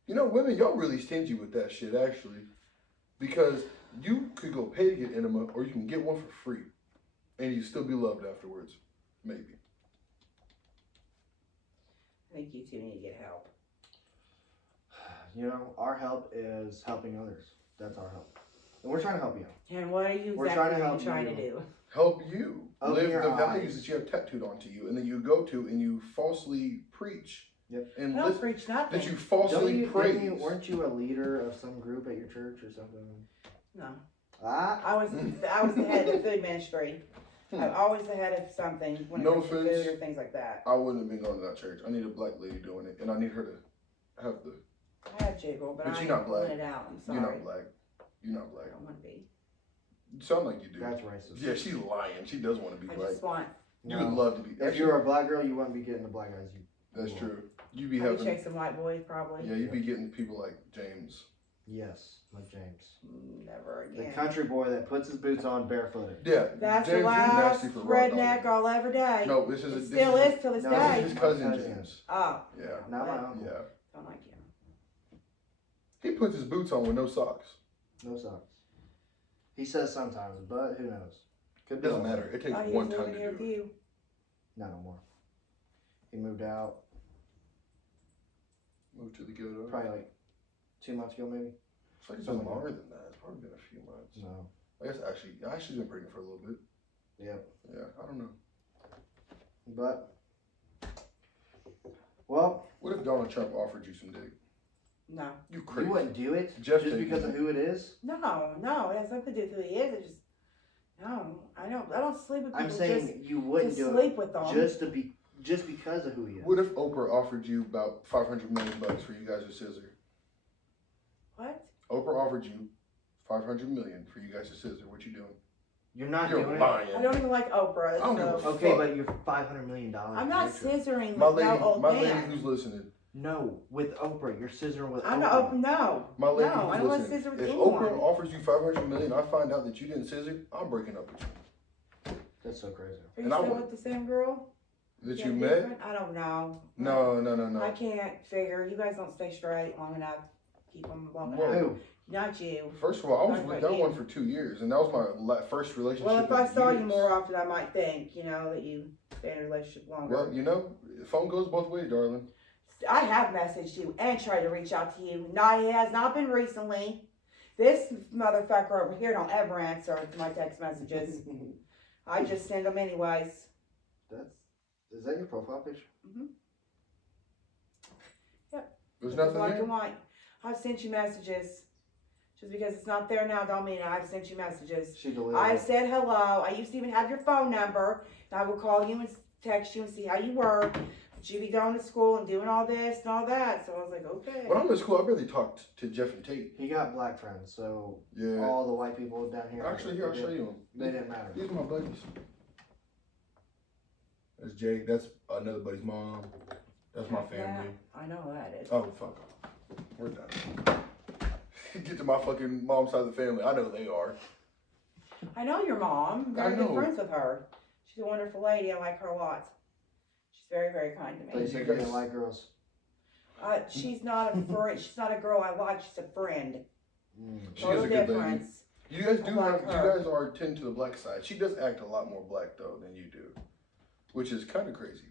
You know, women, y'all really stingy with that shit, actually. Because you could go pay to get enema, or you can get one for free. And you still be loved afterwards. Maybe. I think you two need to get help. You know, our help is helping others. That's our help. And we're trying to help you. And what are you We're exactly trying to trying help to you. do? Help you Open live your the values eyes. that you have tattooed onto you, and then you go to and you falsely preach. Yep. And I don't listen, preach nothing. that you falsely praise. Weren't you a leader of some group at your church or something? No. Ah, I was the head of the food ministry. I'm always the head of something when it No comes to offense. food or things like that. I wouldn't have been going to that church. I need a black lady doing it, and I need her to have the. I have jiggle, but But I you're not ain't black. pulling it out. I'm sorry. You're not black. You're not black. I don't want to be. You sound like you do. that's racist. Yeah, she's lying. She does want to be I black. just want. You No. would love to be. If Actually, you're a black girl, you wouldn't be getting the black guys. that's true. You be I having. chase some white boys probably. Yeah, you be getting people like James. Yes, like James. Never The again. country boy that puts his boots on barefooted. Yeah, That's James, the you're last nasty for raw redneck dog. I'll ever date. No, this is It this still is, is till this No, This day. is his cousin My cousin. James. Oh, Yeah, Not my uncle. yeah. don't like him. He puts his boots on with no socks. No socks. He says sometimes, but who knows? Could It be doesn't all matter. It takes Oh, he one was time living to here do with it. you. Not no more. He moved out Move to the ghetto. probably like 2 months ago, maybe. It's like it's been longer than that. It's probably been a few months. No. I guess Ashley's been pregnant for a little bit. Yep. Yeah, I don't know. But, well, What if Donald Trump offered you some dick? No. You crazy. you wouldn't do it Jeff just did. because of who it is. No, it has nothing to do with who he is. It just no. I don't sleep with people I'm saying you just wouldn't to do sleep it with them. just because of who he is. What if Oprah offered you about $500 million for you guys to scissor? What? Oprah offered you $500 million for you guys to scissor. What you doing? You're not You're doing lying. I don't even like Oprah. I don't give a So. fuck. Okay, but you're $500 million. I'm not scissoring with My lady, no old my man. lady who's listening. No, with Oprah. You're scissoring with I'm Oprah. not open. No. My lady No, I who's don't want to listening. scissor with If anyone. Oprah offers you $500 million, I find out that you didn't scissor, I'm breaking up with you. That's so crazy. Are you and I still would- with the same girl? That Yeah, you met? different? I don't know. No. I can't figure. You guys don't stay straight long enough. Keep them long Whoa. enough. Who? Not you. First of all, I was Talk with about that you. one for 2 years, and that was my first relationship. Well, if I in saw you years. more often, I might think, that you stay in a relationship longer. Well, the phone goes both ways, darling. I have messaged you and tried to reach out to you. No, it has not been recently. This motherfucker over here don't ever answer my text messages. I just send them anyways. Is that your profile picture? There's It's nothing black there. and white. I've sent you messages. Just because it's not there now don't mean I've sent you messages. She deleted I've it. said hello. I used to even have your phone number. And I would call you and text you and see how you were. But you be going to school and doing all this and all that. So I was like, okay. When I'm in school, I barely talked to Jeff and Tate. He got black friends, so Yeah. all the white people down here. Actually, here, I'll show you them. They didn't matter. These are my buddies. That's Jake. That's another buddy's mom. That's my family. I know who that is. Oh, fuck off. We're done. Get to my fucking mom's side of the family. I know they are. I know your mom. I'm very I good know. friends with her. She's a wonderful lady. I like her a lot. She's very, very kind to They me. said You you guys- didn't like girls. She's not a friend. She's not a girl I like. She's a friend. She is Total a good lady. difference. You guys I do like have, you her. guys are tend to the black side. She does act a lot more black though than you do, which is kind of crazy.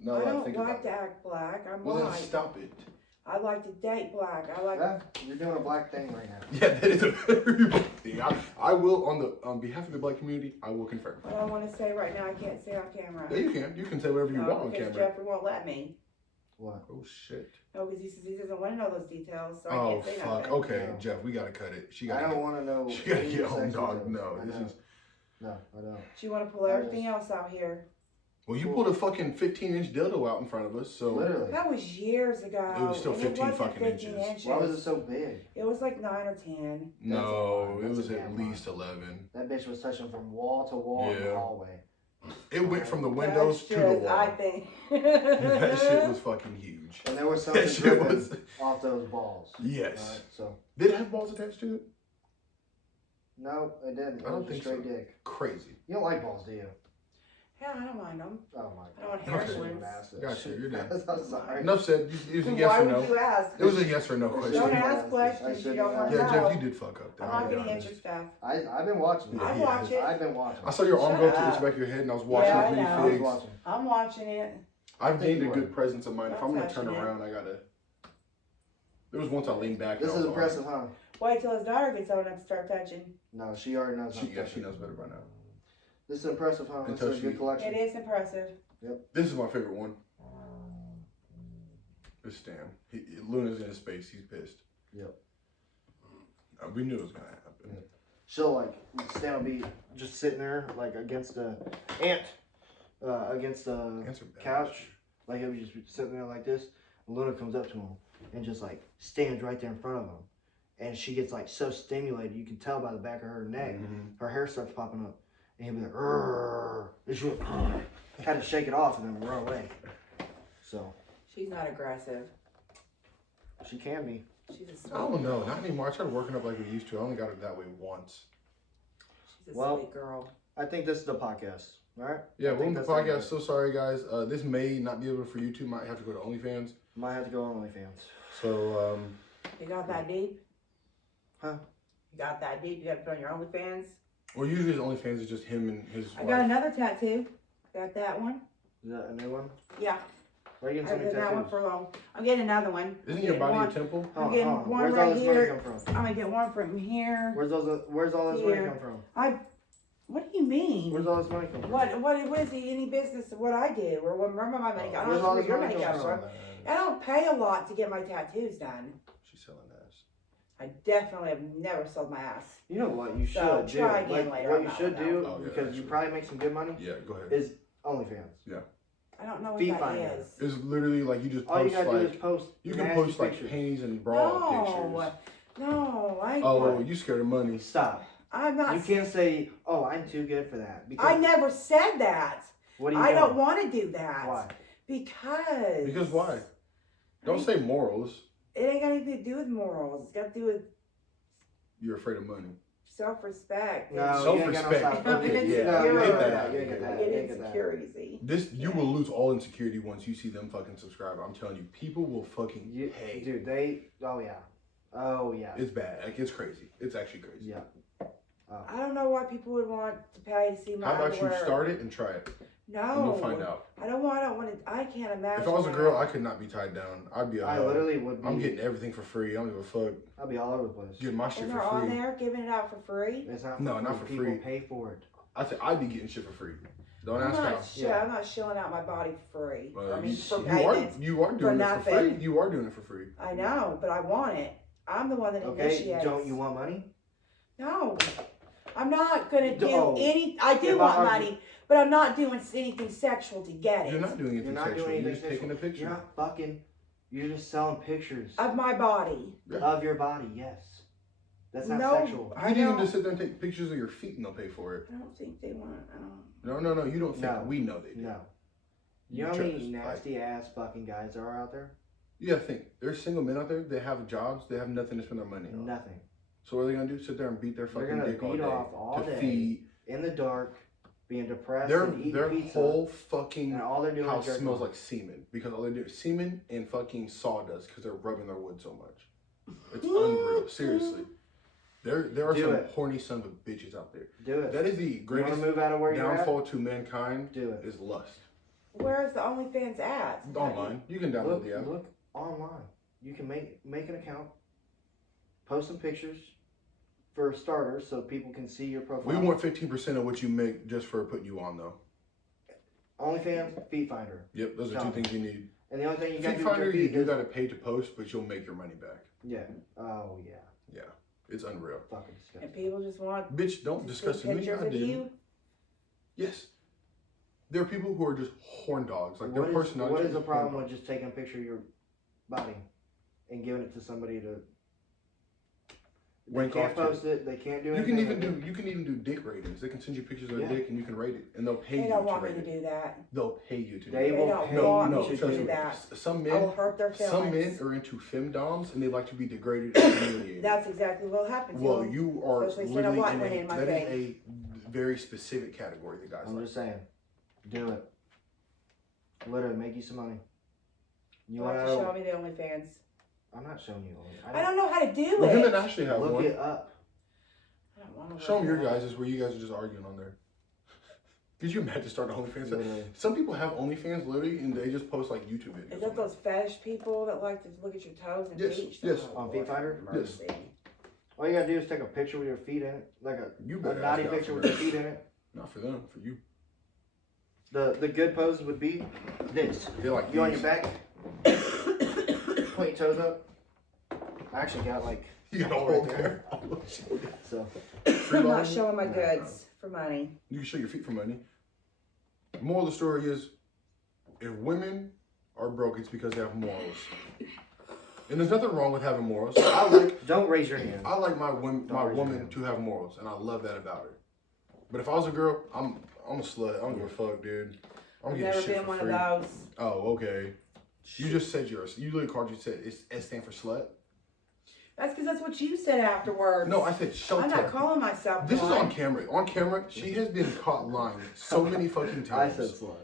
Now I that I don't think like about to it. act black. I'm Well, then white. stop it. I like to date black. I like. Yeah, you're doing a black thing right now. Yeah, that is a very black thing. I will on behalf of the black community, I will confirm. What I want to say right now, I can't say on camera. Yeah, you can. You can say whatever you No, want on because camera. Jeffrey won't let me. What? Oh shit. No, because he says he doesn't want to know those details, so I Oh can't say fuck. nothing. Okay, No. Jeff, we gotta cut it. She I gotta. don't want to know. She gotta any get home, sex dog. details. No, I this don't. is. No, I don't. Do you want to pull everything else out here? Well, you pulled a fucking 15-inch dildo out in front of us, so. Literally. That was years ago. It was still and 15 wasn't fucking 15 inches. Why was it so big? It was like 9 or 10. No, That's it was a at damn lie. least 11. That bitch was touching from wall to wall in the Yeah. hallway. It went from the windows That's to the just, wall. I think. That shit was fucking huge. And there was That something shit dripping was. off those balls. Yes. Right? So, Did it have balls attached to it? no, it didn't. It I don't was think just straight so. dick. Crazy. You don't like balls, do you? Yeah, I don't mind them. Oh my I don't want god. hair I shouldn't ones. even ask that Gotcha, shit. you're done. I'm sorry. Enough said. It was a Then yes why or would no. you ask? It was a yes or no Don't question. Don't I ask shouldn't questions have you don't want asked. to Yeah, know. Jeff, you did fuck up there. I'm I'll not be getting honest. into stuff. I've been watching. Yeah, I he watch has. it. I've been watching. I saw your arm Shut go to up. the back of your head, and I was watching Yeah, it I pretty know. I was fixed. watching. I'm watching it. I've gained a you good are. presence of mind. If Don't I'm gonna touch turn me. around, I gotta. There was once I leaned back. This and I is was impressive, huh? Wait till his daughter gets old enough to start touching. No, she already knows. She, not yeah, to. she knows better by now. This is impressive, huh? Until This is a she- good collection. It is impressive. This is my favorite one. It's Stan. Luna's in his space. He's pissed. Yep. We knew it was gonna happen. She'll like Stan will be just sitting there like against the against the Answer back. couch, like he'll be just sitting there like this. And Luna comes up to him and just like stands right there in front of him, and she gets like so stimulated you can tell by the back of her neck, Mhm. her hair starts popping up, and he'll be like, "Rrrr," and she'll kind of shake it off and then run away. So She's not aggressive. she can be. She's a sweet I don't know. Not anymore. I tried working up like we used to. I only got it that way once. She's a Well, sweet girl. I think this is the podcast. All right. Yeah, I well, think the that's the end podcast. of it. So sorry, guys. This may not be able for YouTube. Might have to go to OnlyFans. Might have to go on OnlyFans. So, You got that deep? Huh? You got that deep? You got to put on your OnlyFans? well, usually his OnlyFans is just him and his I wife. got another tattoo. Got that one? Is that a new one? Yeah. Where are you I getting so did many that one tattoos? for long. I'm getting another one. Isn't I'm your getting body one. a temple? I'm getting one Where's right all this here. money come from? I'm gonna get one from here. Where's all this Here. money come from? What do you mean? Where's all this money come from? What is it any business of what I do or where my money? I Where's don't all know this where your money money come comes from? from. I don't pay a lot to get my tattoos done. She's selling ass. I definitely have never sold my ass. You know what you should So, do? try again Like, later what on you that should one, do, though. Oh, yeah, because you actually. probably make some good money, Yeah, go ahead. is OnlyFans. I don't know what Feet that finder. is. It's literally like you just All you post gotta do like is post you can nasty post like pictures. panties and bra No. pictures. No, I. Oh, you scared of money. Stop. I'm not. You can't say, "Oh, I'm too good for that." Because I never said that. what are you I doing? don't want to do that. Why? Because. Because why? Don't say morals. It ain't got anything to do with morals. It's got to do with You're afraid of money. self-respect. No, you ain't got no Self-respect. self- I'm Okay, you yeah, ain't get got that that. out. You ain't got that. Get You ain't got that. insecurity. This you will lose all insecurity once you see them fucking subscribe. I'm telling you, people will fucking hate. Dude, oh yeah. It's bad. Like it's crazy. It's actually crazy. Yeah. I don't know why people would want to pay to see my How about underwear. you start it and try it, No. and you'll find out. I don't want to. I can't imagine. If I was a that. girl, I could not be tied down. I'd be a I hoe. literally would be. I'm getting everything for free. I don't give a fuck. I'll be all over the place. Getting my shit And for they're on free. there giving it out for free. It's not No, not for People free. pay for it. I said I'd be getting shit for free. Don't ask how. Yeah. I'm not shilling out my body for free. Well, I mean, for you payments. are doing it for nothing. free. You are doing it for free. I know, but I want it. I'm the one that Okay, initiates. don't you want money? No. I'm not gonna do Oh. any. I do If want I- money, but I'm not doing anything sexual to get it. You're not doing You're anything not sexual. doing You're anything just taking a sexual. picture. You're not fucking. You're just selling pictures Of my body. of your body. Yes, that's not No. sexual. You I can even don't- just sit there and take pictures of your feet and they'll pay for it. I don't think they want. I don't. No. You don't think. No. We know they do. No. You know how Just, many like- nasty ass fucking guys there are out there? You gotta think. There's single men out there. They have jobs. They have nothing to spend their money on. Nothing. So what are they gonna do? Sit there and beat their They're fucking gonna dick all beat day off all to day. feed. In the dark, being depressed Their and eating their pizza. whole fucking And all they're doing house is jerking smells off. like semen because all they do is semen and fucking sawdust because they're rubbing their wood so much. It's unreal. Seriously. There are Do some it. horny sons of bitches out there. Do it. That is the You want greatest to move out of where you're at? downfall to mankind. Do it. Is lust. Where's the OnlyFans at? Online. You can download Look, the app. look online. You can make an account, post some pictures for starters, so people can see your profile. We want 15% of what you make just for putting you on though. OnlyFans, Feet Finder, Yep, those are Done. two things you need. and the only thing you got to Feet do with Finder, your you feet do is gotta pay to post, but you'll make your money back. yeah. Oh yeah. It's unreal. Fucking disgusting. And people just want Bitch, don't to discuss see it with me. pictures I of didn't. you. Yes. There are people who are just horn dogs. Like their What is personality. the problem with just taking a picture of your body and giving it to somebody to? They Wank can't off to? post it. They can't do You anything. can even do dick ratings. They can send you pictures of Yeah. their dick and you can rate it, and they'll pay They you don't to want me rate to it. do that. They'll pay you to do They that. will don't pay want you me No, to trust do me. that. Some I will men, hurt their feelings. some men are into femdoms and they like to be degraded and humiliated. That's exactly what happens. Well, you are Especially instead of literally white in women in my that is face. a very specific category that guys I'm like. just saying, do it. Literally, make you some money. You You'll want have to show to? me the OnlyFans. I'm not showing you. I don't know how to do Well, him it. and Ashley have Look one. it up. I don't want to Show them your look it up. guys' where you guys are just arguing on there. Could you imagine starting OnlyFans? Literally. Some people have OnlyFans literally, and they just post like YouTube videos. Is that those fetish people that like to look at your toes and Yes, feet? yes. Oh, On Feet Lord Finder? have mercy. All you gotta do is take a picture with your feet in it, like You a better naughty ask God picture for with your it. feet in it. Not for them, for you. The good pose would be this. They're like You on your these. back, point your toes up. I actually got like You got a hole whole right there. So I'm not showing my goods for money. You can show your feet for money. Moral of the story is, if women are broke, it's because they have morals. And there's nothing wrong with having morals. don't raise your hand. I like my woman, Don't raise your woman hand. to have morals, and I love that about her. But if I was a girl, I'm a slut. I don't give a fuck, dude. I'm I've getting never shit been for one free. of those. Oh, okay. You just said yours. You literally called you said it stand for slut. That's because that's what you said afterwards. No, I said shelter. I'm not calling myself This is one. on camera. On camera, she has been caught lying so many fucking I times. said slut.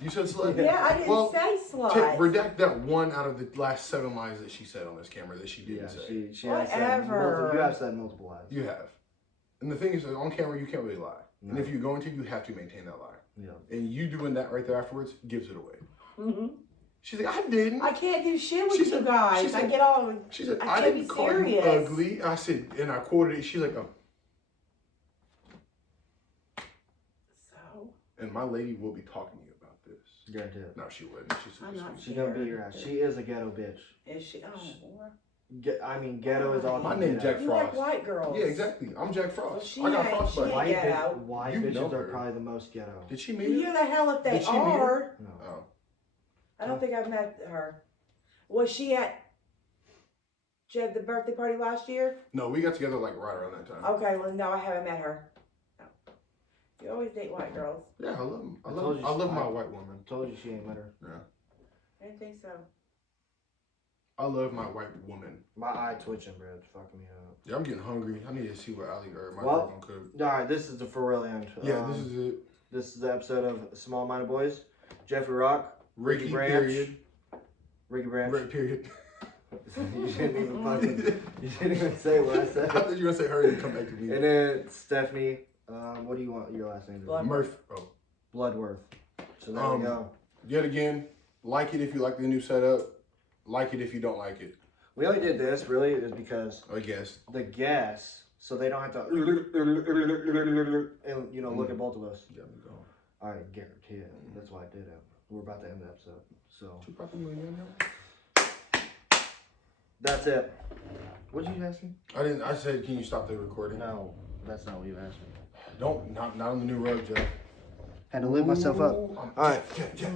You said slut? Yeah, I didn't Well, say slut. Redact that one out of the last 7 lies that she said on this camera that she didn't Yeah, say. she has said Whatever. you have said multiple lies. You have. And the thing is, on camera, you can't really lie. And No. if you're going to, you have to maintain that lie. Yeah. And you doing that right there afterwards gives it away. Mhm. She's like, I didn't. I can't do shit with She you said- guys. she said- I get all. She said, I I can't didn't be call serious. you ugly. I said, and I quoted it. She's like, oh. So And my lady will be talking to you about this. Guarantee it. No, she wouldn't. She's super I'm not sweet. She's gonna beat your ass. She is a ghetto bitch. is she? Oh, boy. I mean, ghetto is all. My you name's get at. Jack You like Frost. white girls. Yeah, exactly. I'm Jack Frost. Well, she I got ain't- frostbite. she ain't White, ghetto. white You know bitches are her. probably the most ghetto. Did she meet You her? know the hell if they Did she meet her? are. No. Oh. I don't think I've met her. Was she at? She had the birthday party last year? No, we got together like right around that time. Okay, well, no, I haven't met her. No. You always date white girls. Yeah, I love I told you I love she- my white woman. Told you she ain't met her. I didn't think so. I love my white woman. My eye twitching, bro. It's fucking me up. Yeah, I'm getting hungry. I need to see what Ali or my Well, girl gonna cook. Alright, this is the for real end. Yeah, this is it. This is the episode of Small Minded Boys. Jeffrey Rock, Ricky Branch. period. Ricky Branch. Right period. You shouldn't even fucking. You shouldn't even say what I I said. thought you were gonna say hurry and come back to me. And then Stephanie. What do you want your last name to be? Blood- Murph. Oh. Bloodworth. So there we go. Yet again, like it if you like the new setup. Like it if you don't like it. We only did this really is because I guess. the guests, so they don't have to, and look at both of us. Yeah, we go. I guarantee it. That's why I did it. We're about to end the episode, so that's it. What did you ask me? I said, can you stop the recording? No, that's not what you asked me. Don't. Not on the new rug, Jeff. Had to lift myself up. Ooh, All right. Jeff, stop.